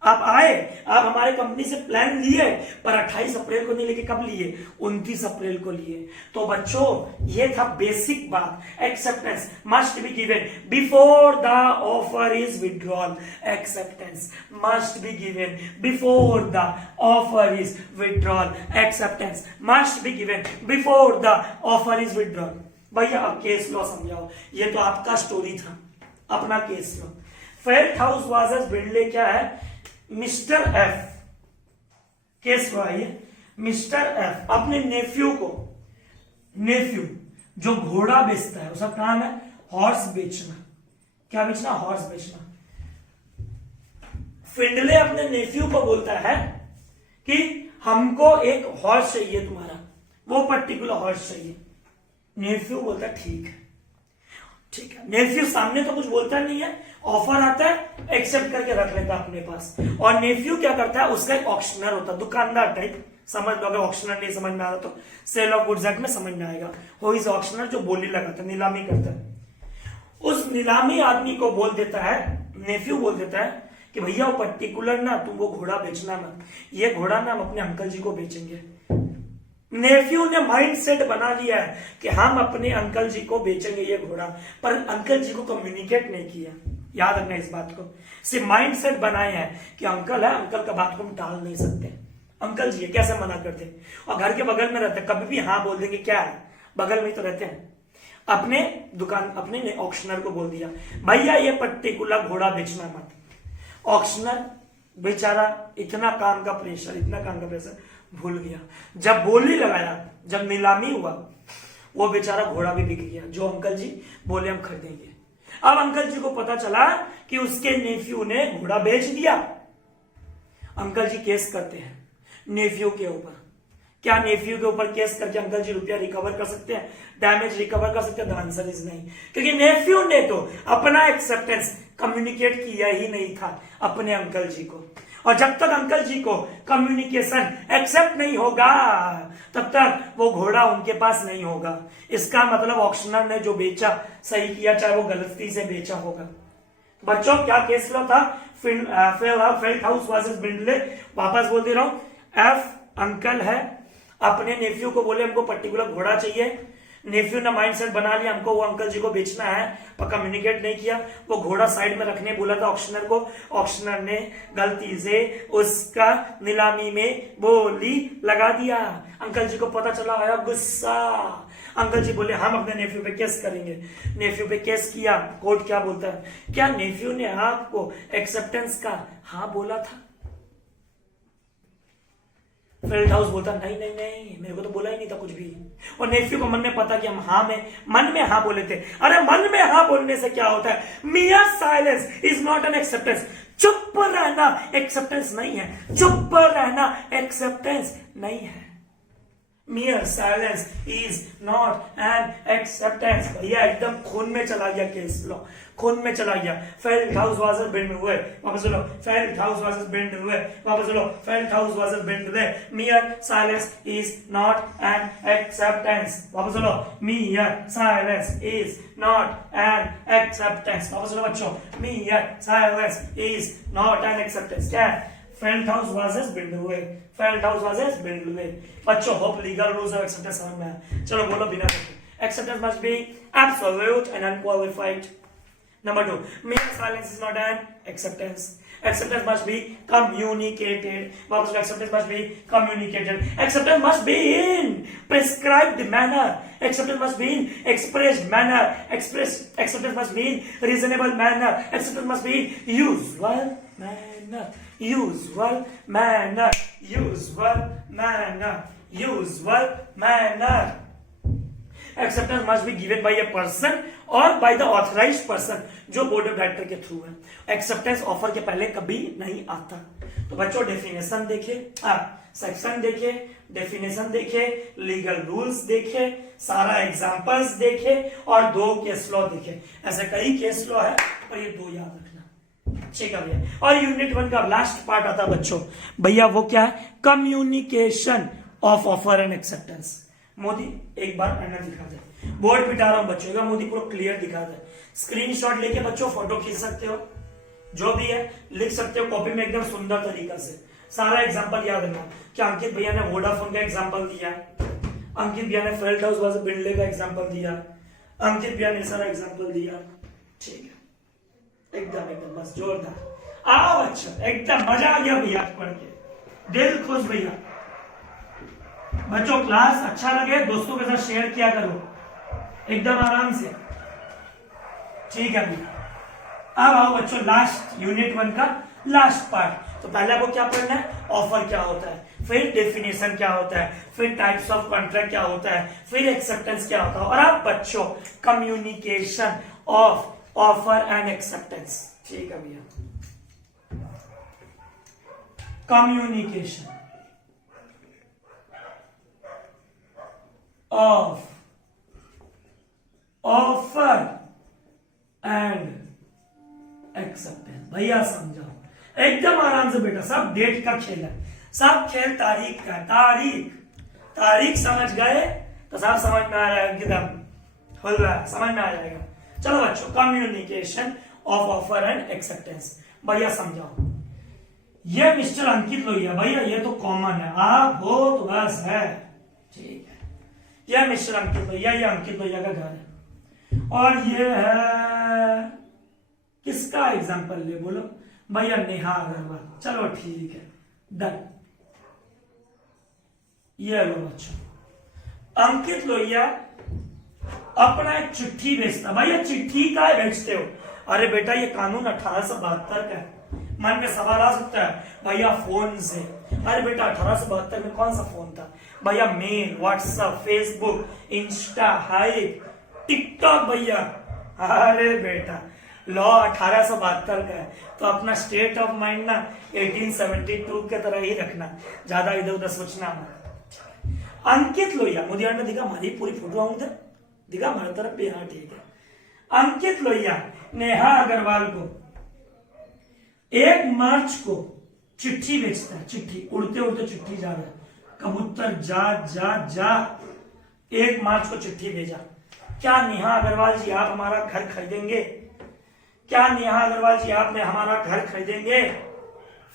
आप आए, आप हमारे कंपनी से प्लान लिए, पर 28 अप्रैल को नहीं लेके कब लिए? 29 अप्रैल को लिए। तो बच्चों ये था बेसिक बात। Acceptance must be given before the offer is withdrawal. Acceptance must be given before the offer is withdrawal. Acceptance must be given before the offer is withdrawal. भैया अब केस लॉ समझाओ। ये तो आपका स्टोरी था, अपना case law. फेल्टहाउस versus बिंडले क्या है? मिस्टर एफ केस हुआ ये। मिस्टर एफ अपने नेफ्यू को, नेफ्यू जो घोड़ा बेचता है, उसका काम है हॉर्स बेचना। क्या बेचना? हॉर्स बेचना। फिंडले अपने नेफ्यू को बोलता है कि हमको एक हॉर्स चाहिए तुम्हारा, वो पर्टिकुलर हॉर्स चाहिए। नेफ्यू बोलता है ठीक है, ठीक है। नेफ्यू सामने तो कुछ बोलता नहीं है, ऑफर आता है, एक्सेप्ट करके रख लेता है अपने पास। और नेफ्यू क्या करता है? उसका एक ऑक्शनर होता है, दुकानदार टाइप, समझ लो। अगर ऑक्शनर नहीं समझ में आ रहा तो सेल ऑफ गुड्स एक्ट में समझ में आएगा। वो इज ऑक्शनर जो बोली लगाता है, नीलामी करता है। उस नीलामी आदमी को बोल देता है, नेफ्यू बोल देता है कि भैया वो पर्टिकुलर ना तुम वो घोड़ा बेचना मत, ये घोड़ा ना हम अपने अंकल जी को बेचेंगे। नेफ्यू ने माइंड सेट बना लिया है कि हम अपने अंकल जी को बेचेंगे ये घोड़ा, पर अंकल जी को कम्युनिकेट नहीं किया। याद रखना इस बात को। सिर्फ माइंड सेट बनाए हैं कि अंकल है, अंकल का बात को हम टाल नहीं सकते, अंकल जी है, कैसे मना करते। और घर के बगल में रहते, कभी भी हाँ बोल देंगे, क्या है बगल में तो रहते हैं। अपने दुकान, अपने ऑक्शनर को बोल दिया भैया ये पर्टिकुलर घोड़ा बेचना मत। ऑक्शनर बेचारा इतना काम का प्रेशर, इतना काम का प्रेशर भूल गया। जब बोली लगाया, जब नीलामी हुआ, वो बेचारा घोड़ा भी बिक गया जो अंकल जी बोले हम खरीदेंगे। अब अंकल जी को पता चला कि उसके नेफ्यू ने घोड़ा बेच दिया। अंकल जी केस करते हैं नेफ्यू के ऊपर। क्या नेफ्यू के ऊपर केस करके अंकल जी रुपया रिकवर कर सकते हैं, डैमेज रिकवर कर सकते हैं? द आंसर इज नहीं, क्योंकि नेफ्यू ने तो अपना एक्सेप्टेंस कम्युनिकेट किया ही नहीं था अपने अंकल जी को। और जब तक अंकल जी को कम्युनिकेशन एक्सेप्ट नहीं होगा तब तक वो घोड़ा उनके पास नहीं होगा। इसका मतलब ऑक्शनर ने जो बेचा सही किया, चाहे वो गलती से बेचा होगा। बच्चों क्या केस लॉ था? फेल्टहाउस वर्सेस बिंडले। वापस बोल दे रहा हूं, एफ अंकल है, अपने नेफ्यू को बोले हमको पर्टिकुलर घोड़ा चाहिए। नेफ्यू ने माइंडसेट बना लिया हमको वो अंकल जी को बेचना है, पर कम्युनिकेट नहीं किया। वो घोड़ा साइड में रखने बोला था ऑक्शनर को, ऑक्शनर ने गलती से उसका नीलामी में बोली लगा दिया। अंकल जी को पता चला, आया गुस्सा। अंकल जी बोले हम अपने नेफ्यू पे केस करेंगे। नेफ्यू पे केस किया। कोर्ट क्या बोलता है? क्या नेफ्यू ने आपको एक्सेप्टेंस का हाँ बोला था? फेल्टहाउस बोलता नहीं नहीं नहीं, मेरे को तो बोला ही नहीं था कुछ भी। और नेफ्यू को मन में पता कि हम मन में हाँ बोले थे। अरे मन में हाँ बोलने से क्या होता है? मियर silence is not an acceptance. चुप रहना एक्सेप्टेंस नहीं है, चुप रहना एक्सेप्टेंस नहीं है। मियर silence is not an acceptance. भैया एकदम खून में चला गया केस लॉ, खून में चला गया। फेल्टहाउस वर्सेस बिंडले हुए, वापस लो। फेल्टहाउस वर्सेस बिंडले हुए, वापस लो। Felthouse versus Bindley. Mere silence is not an acceptance, वापस लो। Mere silence is not an acceptance, वापस लो बच्चों। Mere silence is not an acceptance. क्या है? Felthouse versus Bindley. Felthouse versus Bindley. बच्चों hope legal rules of acceptance समझ में आया? चलो बोलो बिना देखे। Acceptance must be absolute and unqualified. Number 2, mere silence is not an acceptance. Acceptance must be communicated. वापस acceptance must be communicated. Acceptance must be in prescribed manner. Acceptance must be in expressed manner. Acceptance must be in reasonable manner. Acceptance must be in usual manner. Usual manner. Usual manner. Usual manner. Acceptance must be given by a person or by the authorized person जो board of director के through है. Acceptance offer के पहले कभी नहीं आता. तो बच्चों डेफिनेशन देखे, सेक्शन देखे, डेफिनेशन देखे, लीगल रूल्स देखे, सारा एग्जांपल्स देखे और 2 केस लॉ देखे. ऐसे कई केस लॉ है और ये 2 याद रखना. ठीक है भैया. और यूनिट 1 का लास्ट पार्ट आता है बच्चों, भैया वो क्या है? Communication of offer and acceptance. Modi एक बार पढ़ना दिखा दे. बोर्ड पिटा रहा हूं बच्चों का, मोदी पूरा क्लियर दिखा दे. स्क्रीनशॉट लेके बच्चों फोटो खींच सकते हो, जो भी है लिख सकते हो कॉपी में एकदम सुंदर तरीका से. सारा एग्जांपल याद रखना. क्या अंकित भैया ने वोडाफोन का एग्जांपल दिया, अंकित भैया ने फेल्ट हाउस वाज बिल्डे का एग्जांपल दिया, अंकित भैया ने सारा एग्जांपल दिया. ठीक है, एकदम एकदम बस जोरदार. आओ अच्छा, एकदम मजा आ गया भैया पढ़ के, दिल खुश भैया. बच्चों क्लास अच्छा लगे दोस्तों के साथ शेयर किया करो एकदम आराम से. ठीक है भैया. अब आओ बच्चों लास्ट यूनिट 1 का लास्ट पार्ट. तो पहले आपको क्या पढ़ना है? ऑफर क्या होता है, फिर डेफिनेशन क्या होता है, फिर टाइप्स ऑफ कॉन्ट्रैक्ट क्या होता है, फिर एक्सेप्टेंस क्या होता है, और अब बच्चों communication of offer and acceptance. ठीक है भैया. Communication of offer and acceptance. भैया समझाओ एकदम आराम से बेटा. सब डेट का खेल है, सब खेल तारीख का. तारीख समझ गए तो सब समझ में आ रहा है, एकदम खुल रहा है, समझ में आ जाएगा. चलो बच्चों, communication of offer and acceptance. भैया समझाओ. ये मिस्टर अंकित लोहिया, भैया ये तो कॉमन है, आप हो तो बस है. ठीक है. यह मिस्टर अंकित लोहिया, ये अंकित लोहिया का घर है. और ये है किसका एग्जांपल ले बोलो? भैया नेहा अग्रवाल. चलो ठीक है, डन. ये लो बच्चों, अंकित लोहिया अपना एक चिट्ठी भेजता. भैया चिट्ठी का भेजते हो? अरे बेटा ये कानून 1872 का है. मन में सवाल आ सकता है भैया फोन से. अरे बेटा 1872 में कौन सा फोन था? भैया mail, WhatsApp, Facebook, Insta, hype, TikTok. भैया अरे बेटा लॉ 1872 का है, तो अपना स्टेट ऑफ माइंड ना 1872 के तरह ही रखना, ज्यादा इधर उधर सोचना मत. अंकित लोहिया, मोदी ने दिखा हमारी पूरी फोटो आऊं इधर, दिखा हमारी तरफ पे. हाँ ठीक है. अंकित लोहिया नेहा अग्रवाल को 1 मार्च को चिट्ठी भेजता है. चिट्ठी उड़ते उड़ते चिट्ठी जा रहा है, कबूतर जा जा जा. 1 मार्च को चिट्ठी भेजा. क्या नेहा अग्रवाल जी आप हमारा घर खरीदेंगे? क्या नेहा अग्रवाल जी आपने हमारा घर खरीदेंगे?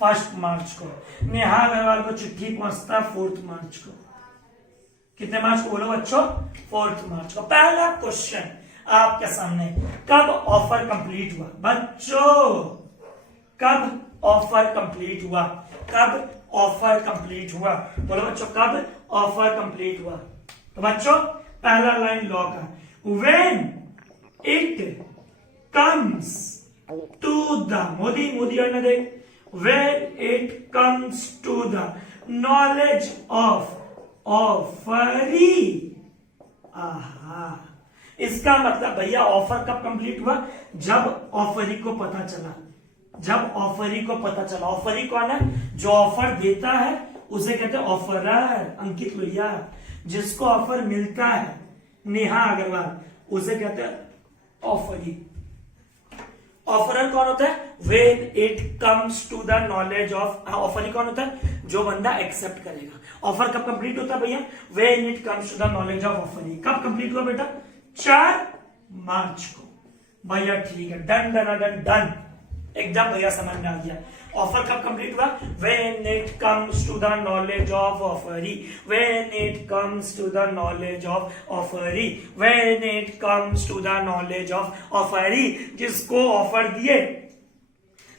1 मार्च को. नेहा अग्रवाल को चिट्ठी पहुंचता 4 मार्च को. कितने मार्च को बोलो बच्चों? 4 मार्च को. पहला क्वेश्चन आपके सामने, कब ऑफर कंप्लीट हुआ? बच्चों कब ऑफर कंप्लीट हुआ? कब ऑफर कंप्लीट हुआ? बोलो बच्चों कब ऑफर कंप्लीट हुआ? तो बच्चों पहला लाइन लॉ का, when it comes to the, Modi और न देख, when it comes to the knowledge of offeree. आहा, इसका मतलब भैया ऑफर कब कंप्लीट हुआ? जब ऑफरी को पता चला. जब ऑफरी को पता चला. ऑफरी कौन है? जो ऑफर देता है उसे कहते हैं ऑफरर. अंकित लोहिया. जिसको ऑफर मिलता है नेहा अग्रवाल, उसे कहते हैं ऑफरी. ऑफरर कौन होता है? When it comes to the knowledge of. Offeree कौन होता है? जो बंदा एक्सेप्ट करेगा. ऑफर कब कंप्लीट होता है भैया? When it comes to the knowledge of offeree. कब कंप्लीट हुआ बेटा? 4 मार्च को. भैया ठीक है, डन डन डन डन. एकदम भैया समझ में आ गया. ऑफर कब कंप्लीट हुआ? When it comes to the knowledge of offeree. When it comes to the knowledge of offeree. When it comes to the knowledge of offeree. जिसको ऑफर दिए,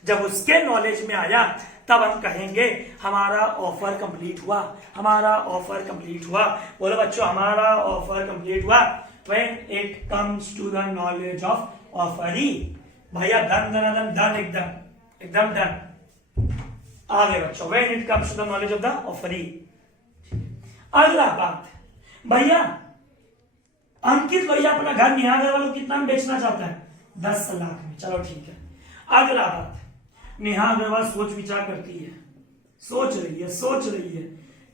जब उसके नॉलेज में आया तब हम कहेंगे हमारा ऑफर कंप्लीट हुआ, हमारा ऑफर कंप्लीट हुआ। बोलो बच्चों, हमारा ऑफर कंप्लीट हुआ when it comes to the knowledge of offeree. भैया डन डन डन डन, एकदम एकदम डन। आगे बच्चों, when it comes to the knowledge of the offeree. अगला बात भैया, अंकित भैया अपना घर निहार वालों कितना में बेचना चाहता है? 10 लाख में। चलो ठीक है। अगला बात, नेहा अग्रवाल सोच विचार करती है, सोच रही है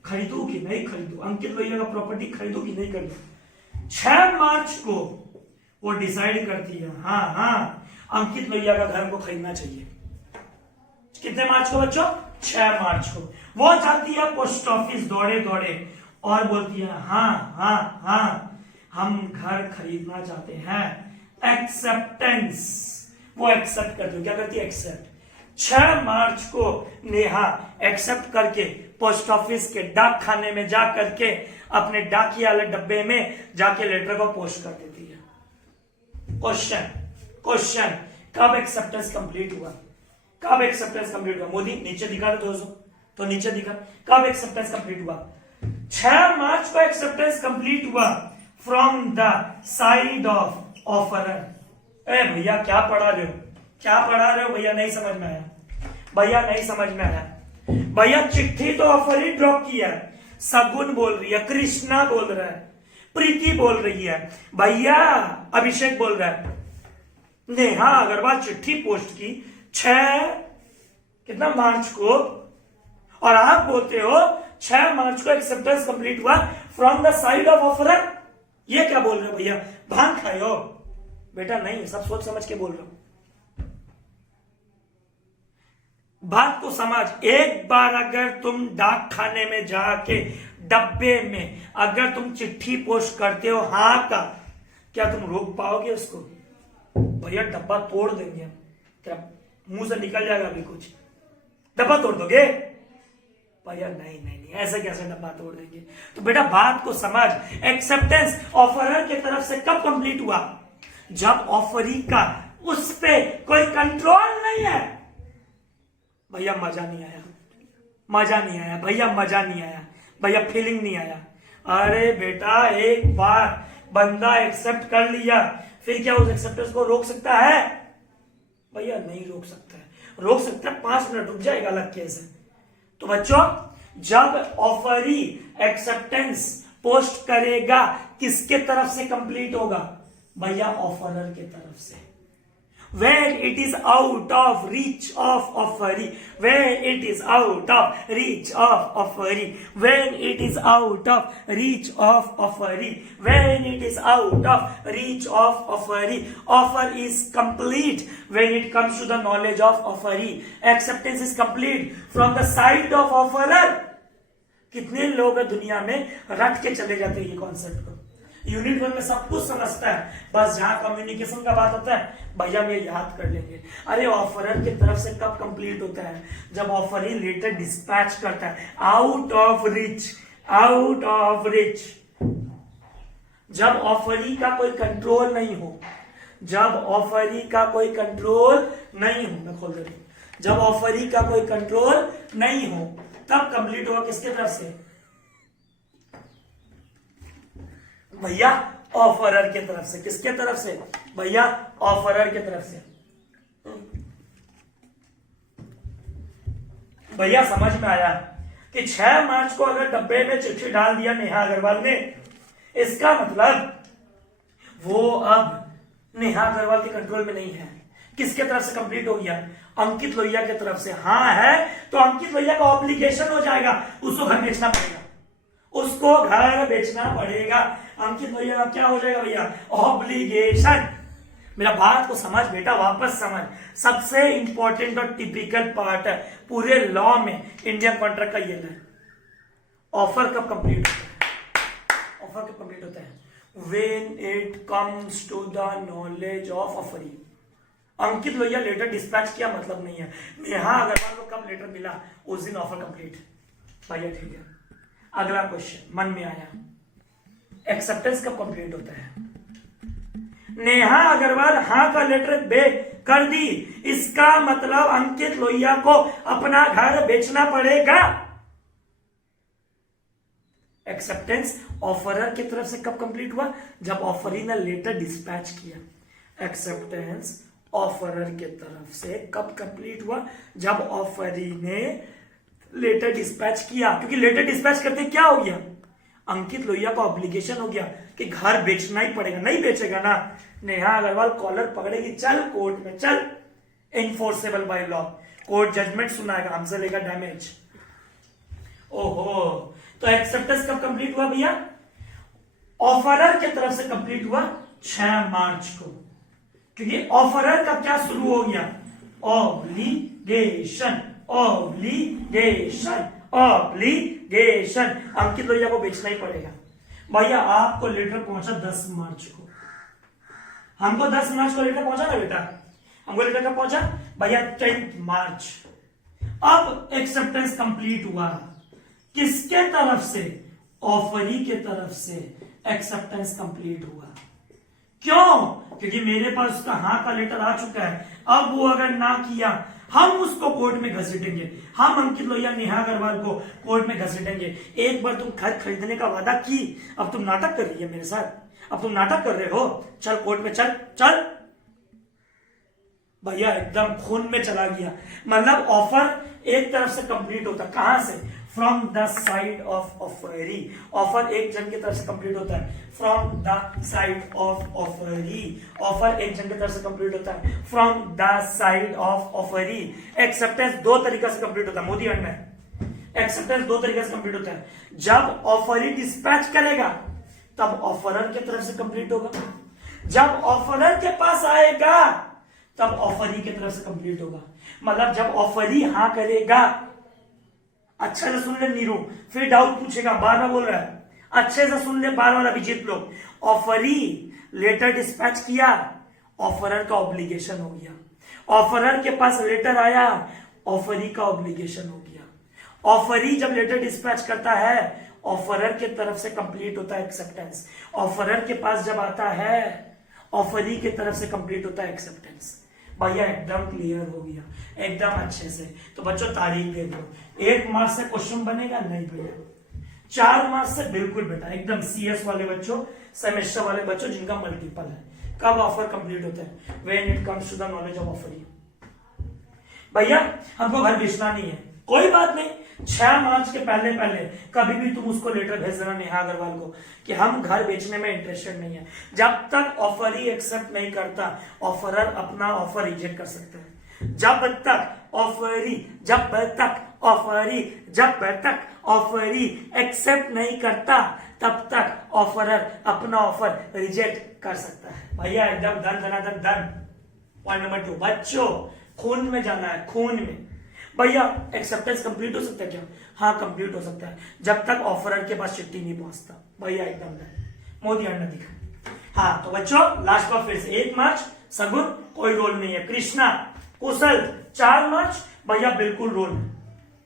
खरीदू कि नहीं खरीदू, अंकित भैया का प्रॉपर्टी खरीदू कि नहीं खरीदू। 6 मार्च को वो डिसाइड करती है, हाँ अंकित भैया का घर को खरीदना चाहिए। कितने मार्च को बच्चों? 6 मार्च को। वो जाती है पोस्ट ऑफिस दौड़े दौड़े और बोलती है हाँ हम घर खरीदना चाहते हैं। एक्सेप्टेंस, वो एक्सेप्ट करती है। क्या करती है? एक्सेप्ट। 6 मार्च को नेहा एक्सेप्ट करके पोस्ट ऑफिस के डाक खाने में जा करके अपने डाकिया वाले डब्बे में जाके लेटर को पोस्ट कर देती है। क्वेश्चन, कब एक्सेप्टेंस कंप्लीट हुआ? कब एक्सेप्टेंस कंप्लीट हुआ? मोदी नीचे दिखा दो दोस्तों, तो नीचे दिखा कब एक्सेप्टेंस कंप्लीट हुआ। 6 मार्च को एक्सेप्टेंस कंप्लीट हुआ from the side of offerer. ए भैया क्या पढ़ा रहे हो, क्या पढ़ा रहे हो भैया? नहीं समझ में आया भैया, नहीं समझ में आया भैया। चिट्ठी तो ऑफर ही ड्रॉप किया है, सगुन बोल रही है, कृष्णा बोल रहा है, प्रीति बोल रही है भैया, अभिषेक बोल रहा है। नेहा अग्रवाल चिट्ठी पोस्ट की 6 मार्च को, और आप बोलते हो 6 मार्च को एक्सेप्टेंस कंप्लीट हुआ from the side of offeror. ये क्या बोल रहे हो भैया? भांग खाए हो बेटा? नहीं, सब सोच समझ के बोल रहे हो। बात को समझ। एक बार अगर तुम डाक खाने में जाके डब्बे में अगर तुम चिट्ठी पोस्ट करते हो हाँ का, क्या तुम रोक पाओगे उसको? भैया डब्बा तोड़ देंगे हम। क्या मुंह से निकल जाएगा अभी कुछ? डब्बा तोड़ दोगे भैया? नहीं, ऐसे कैसे डब्बा तोड़ देंगे? तो बेटा बात को समझ। एक्सेप्टेंस ऑफरर की तरफ से कब कंप्लीट हुआ? जब ऑफरी का उस पे कोई कंट्रोल नहीं है। भैया मजा नहीं आया भैया, मजा नहीं आया भैया, फीलिंग नहीं आया। अरे बेटा एक बार बंदा एक्सेप्ट कर लिया, फिर क्या उस एक्सेप्टेंस को रोक सकता है? भैया नहीं रोक सकता है। रोक सकता है 5 मिनट रुक जाएगा, अलग केस है। तो बच्चों जब ऑफरी एक्सेप्टेंस पोस्ट करेगा किसके तरफ से कंप्लीट होगा? भैया ऑफरर के तरफ से। When it is out of reach of offeree, when it is out of reach of offeree, when it is out of reach of offeree, when it is out of reach of offeree, offer is complete when it comes to the knowledge of offeree, acceptance is complete from the side of offerer। कितने लोग दुनिया में रट के चले जाते हैं ये कॉन्सेप्ट को। यूनिट 1 में सब कुछ समझता है, बस जहां कम्युनिकेशन का बात होता है भैया हम ये याद कर लेंगे। अरे ऑफरर की तरफ से कब कंप्लीट होता है? जब ऑफर ही लेटर डिस्पैच करता है आउट ऑफ रिच। जब ऑफरी का कोई कंट्रोल नहीं हो, जब ऑफरी का कोई कंट्रोल नहीं हो, मैं खोल देता हूं, जब ऑफरी का कोई कंट्रोल नहीं हो तब कंप्लीट होगा किसके तरफ से? भैया ऑफरर के तरफ से। किसके तरफ से? भैया ऑफरर के तरफ से। भैया समझ में आया कि 6 मार्च को अगर डब्बे में चिट्ठी डाल दिया नेहा अग्रवाल ने, इसका मतलब वो अब नेहा अग्रवाल के कंट्रोल में नहीं है। किसके तरफ से कंप्लीट हो गया? अंकित लोहिया की तरफ से। हाँ है तो अंकित लोहिया का ऑब्लिगेशन हो जाएगा, उसको घर बेचना पड़ेगा, उसको घर बेचना पड़ेगा। अंकित भैया क्या हो जाएगा भैया? ऑब्लिगेशन। मेरा बात को समझ बेटा, वापस समझ। सबसे इंपॉर्टेंट और टिपिकल पार्ट है पूरे लॉ में, इंडियन कॉन्ट्रैक्ट का ये है। ऑफर कब कंप्लीट होता है? ऑफर कब कंप्लीट होता है? When it comes to the knowledge of offeree. Ankit Lohia letter dispatch किया मतलब नहीं है। नेहा अग्रवाल को कब लेटर मिला? उस दिन ऑफर कंप्लीट। भैया ठीक है। अगला क्वेश्चन मन में आया, एक्सेप्टेंस कब कंप्लीट होता है? नेहा अग्रवाल हाँ का लेटर बे कर दी, इसका मतलब अंकित लोहिया को अपना घर बेचना पड़ेगा। एक्सेप्टेंस ऑफरर की तरफ से कब कंप्लीट हुआ? जब ऑफरी ने लेटर डिस्पैच किया। एक्सेप्टेंस ऑफरर के तरफ से कब कंप्लीट हुआ? जब ऑफरी ने लेटर डिस्पैच किया। क्योंकि लेटर डिस्पैच करते क्या हो गया? अंकित लोहिया का ऑब्लिगेशन हो गया कि घर बेचना ही पड़ेगा। नहीं बेचेगा ना, नेहा अग्रवाल कॉलर पकड़ेगी, चल कोर्ट में चल, enforceable by law, court judgement सुनाएगा, हमसे लेगा डैमेज। ओहो, तो एक्सेप्टेंस कब कंप्लीट हुआ भैया? ऑफरर की तरफ से कंप्लीट हुआ 6 मार्च को, क्योंकि ऑफरर का क्या शुरू हो गया? Obligation, obligation, obligation. Ankit Lohia को बेचना ही पड़ेगा। भैया आपको लेटर पहुंचा 10 मार्च को, हमको 10 मार्च को लेटर पहुंचा ना बेटा, हमको लेटर कब पहुंचा भैया? 10 मार्च। अब एक्सेप्टेंस कंप्लीट हुआ किसके तरफ से? ऑफरी के तरफ से एक्सेप्टेंस कंप्लीट हुआ। क्यों? क्योंकि मेरे पास उसका हाँ का लेटर आ चुका है। अब वो अगर ना किया, हम उसको कोर्ट में घसीटेंगे, हम अंकित लोहिया नेहा अग्रवाल को कोर्ट में घसीटेंगे। एक बार तुम घर खरीदने का वादा की, अब तुम नाटक कर रही है मेरे साथ, अब तुम नाटक कर रहे हो। चल कोर्ट में चल चल। भैया एकदम खून में चला गया। मतलब ऑफर एक तरफ से कंप्लीट होता, कहां से? From the side of offeree. Offer एक जन की तरफ से कंप्लीट होता है, from the side of offeree. Offer एक जन की तरफ से कंप्लीट होता है, from the side of offeree. Acceptance दो तरीका से कंप्लीट होता है, मोदी अंडर। एक्सेप्टेंस दो तरीके से कंप्लीट होता है। जब ऑफरी डिस्पैच करेगा तब ऑफरर की तरफ से कंप्लीट होगा, जब ऑफरर के पास आएगा तब ऑफरी की तरफ से कंप्लीट होगा। मतलब जब ऑफरी हाँ करेगा, अच्छा से सुन ले नीरू, फिर डाउट पूछेगा, बार बार बोल रहा है, अच्छे से सुन ले बार बार अभिजीत लोग। ऑफरी लेटर डिस्पैच किया, ऑफरर का ऑब्लिगेशन हो गया। ऑफरर के पास लेटर आया, ऑफरी का ऑब्लिगेशन हो गया। ऑफरी जब लेटर डिस्पैच करता है, ऑफरर के तरफ से कंप्लीट होता है एक्सेप्टेंस। ऑफरर के पास जब आता है, ऑफरी के तरफ से कंप्लीट होता है एक्सेप्टेंस। भैया एकदम क्लियर हो गया, एकदम अच्छे से। तो बच्चों तारीख दे दो। 1 मार्च से क्वेश्चन बनेगा? नहीं भैया। 4 मार्च से बिल्कुल बेटा, एकदम सीएस वाले बच्चों, सेमेस्टर वाले बच्चों जिनका मल्टीपल है। कब ऑफर कंप्लीट होता है? When it comes to the knowledge of offering. भैया हमको घर बेचना नहीं है, कोई बात नहीं, 6 मार्च के पहले पहले कभी भी तुम उसको लेटर भेज देना नेहा अग्रवाल को कि हम घर बेचने में इंटरेस्टेड नहीं है। जब तक ऑफरी एक्सेप्ट नहीं करता, ऑफरर अपना ऑफर रिजेक्ट कर सकता है। जब तक ऑफरी एक्सेप्ट नहीं करता, तब तक ऑफरर अपना ऑफर रिजेक्ट कर सकता है। भैया एकदम डन। पॉइंट नंबर 2 बच्चों, खून में जाना है, खून में। भैया एक्सेप्टेंस कंप्लीट हो सकता है क्या? हाँ कंप्लीट हो सकता है, जब तक ऑफरर के पास चिट्ठी नहीं पहुंचता। भैया एकदम मोदी अंडा दिखा। हाँ तो बच्चों लास्ट बार फिर से 1 मार्च सगुन कोई रोल नहीं है। कृष्णा कुशल 4 मार्च भैया बिल्कुल रोल है,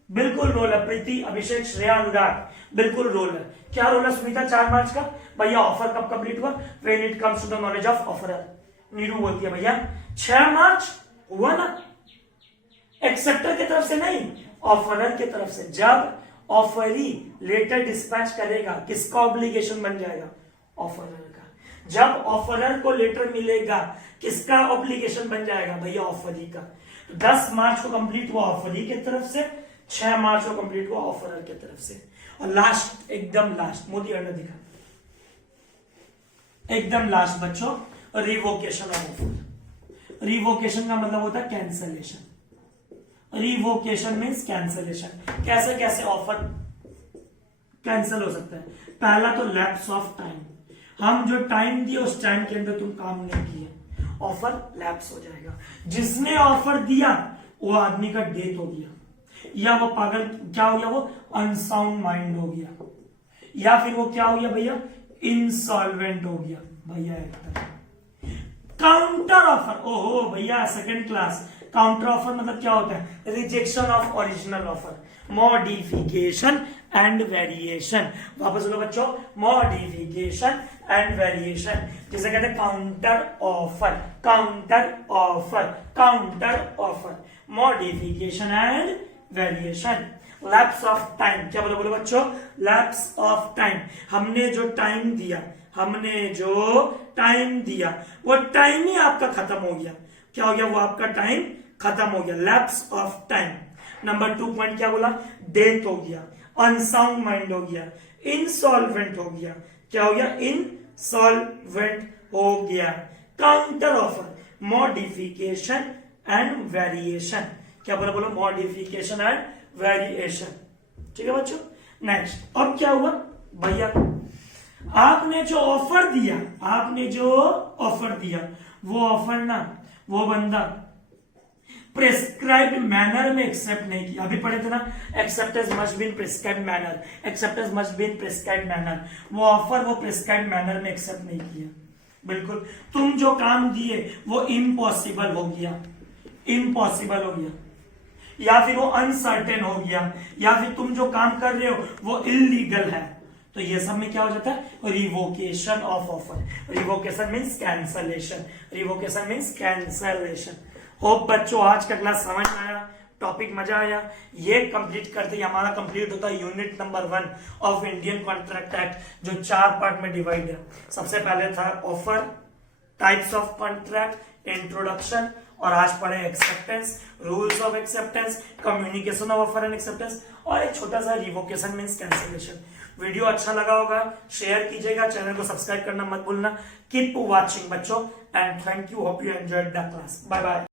बिल्कुल रोल है। प्रीति अभिषेक श्रेया अनुराग बिल्कुल रोल है। क्या रोल है सुनीता 4 मार्च का? भैया ऑफर कब कंप्लीट हुआ? When it comes to the knowledge of offeror. Neeru बोलती है भैया 6 मार्च हुआ ना, एक्सेप्टर की तरफ से नहीं, ऑफरर की तरफ से। जब ऑफरी लेटर डिस्पैच करेगा, किसका ऑब्लिगेशन बन जाएगा? ऑफरर का। जब ऑफरर को लेटर मिलेगा, किसका ऑब्लिगेशन बन जाएगा? भैया ऑफरी का। तो 10 मार्च को कंप्लीट हुआ ऑफरी की तरफ से, 6 मार्च को कंप्लीट हुआ ऑफरर की तरफ से। और लास्ट, एकदम लास्ट, मोदी अंडर दिखा, एकदम लास्ट बच्चों, रिवोकेशन ऑफ ऑफर। रिवोकेशन का मतलब होता है कैंसलेशन। Revocation means cancellation. कैसे कैसे ऑफर कैंसिल हो सकता है? पहला तो लैप्स ऑफ टाइम, हम जो टाइम दिए उस टाइम के अंदर तुम काम नहीं किए, ऑफर लैप्स हो जाएगा। जिसने ऑफर दिया वो आदमी का डेथ हो गया, या वो पागल क्या हो गया, वो अनसाउंड माइंड हो गया, या फिर वो क्या हो गया भैया, इंसॉल्वेंट हो गया। भैया एकदम काउंटर ऑफर, ओहो भैया सेकंड क्लास, काउंटर ऑफर मतलब क्या होता है? Rejection of original offer, modification and variation. वापस बोलो बच्चों, मॉडिफिकेशन एंड वेरिएशन, जिसे कहते हैं counter offer, counter offer, counter offer, modification and variation. Lapse of time, क्या बोलो बोलो बच्चों? लैप्स ऑफ टाइम, हमने जो टाइम दिया, हमने जो टाइम दिया वो टाइम ही आपका खत्म हो गया। क्या हो गया? वो आपका टाइम खत्म हो गया, lapse of time. Number 2 point क्या बोला? डेथ हो गया, अनसाउंड माइंड हो गया, इंसॉल्वेंट हो गया। क्या हो गया? इंसॉल्वेंट हो गया। Counter offer, modification and variation. क्या बोला बोलो? Modification and variation. ठीक है बच्चों। नेक्स्ट, अब क्या हुआ भैया? आपने जो ऑफर दिया, आपने जो ऑफर दिया, वो ऑफर ना वो बंदा प्रेस्क्राइब्ड मैनर में एक्सेप्ट नहीं किया। अभी पढ़े थे ना, acceptance must be in prescribed manner, acceptance must be in prescribed manner. वो ऑफर वो प्रेस्क्राइब्ड मैनर में एक्सेप्ट नहीं किया। बिल्कुल, तुम जो काम दिए वो इम्पॉसिबल हो गया, इम्पॉसिबल हो गया, या फिर वो अनसर्टेन हो गया, या फिर तुम जो काम कर रहे हो वो इलीगल है। तो ये सब में क्या हो जाता है? Revocation of offer. Revocation means cancellation, revocation means cancellation. Hope बच्चों आज का क्लास समझ में आया, टॉपिक मजा आया। ये कंप्लीट करते ही हमारा कंप्लीट होता है unit number 1 of Indian contract act, जो 4 पार्ट में डिवाइड है। सबसे पहले था offer, types of contract, introduction, और आज पढ़े acceptance, rules of acceptance, communication of offer and acceptance, और एक छोटा सा रिवोकेशन मीन्स कैंसलेशन। वीडियो अच्छा लगा होगा, शेयर कीजिएगा, चैनल को सब्सक्राइब करना मत भूलना। कीप वॉचिंग बच्चों, and thank you, hope you enjoyed the class. Bye bye.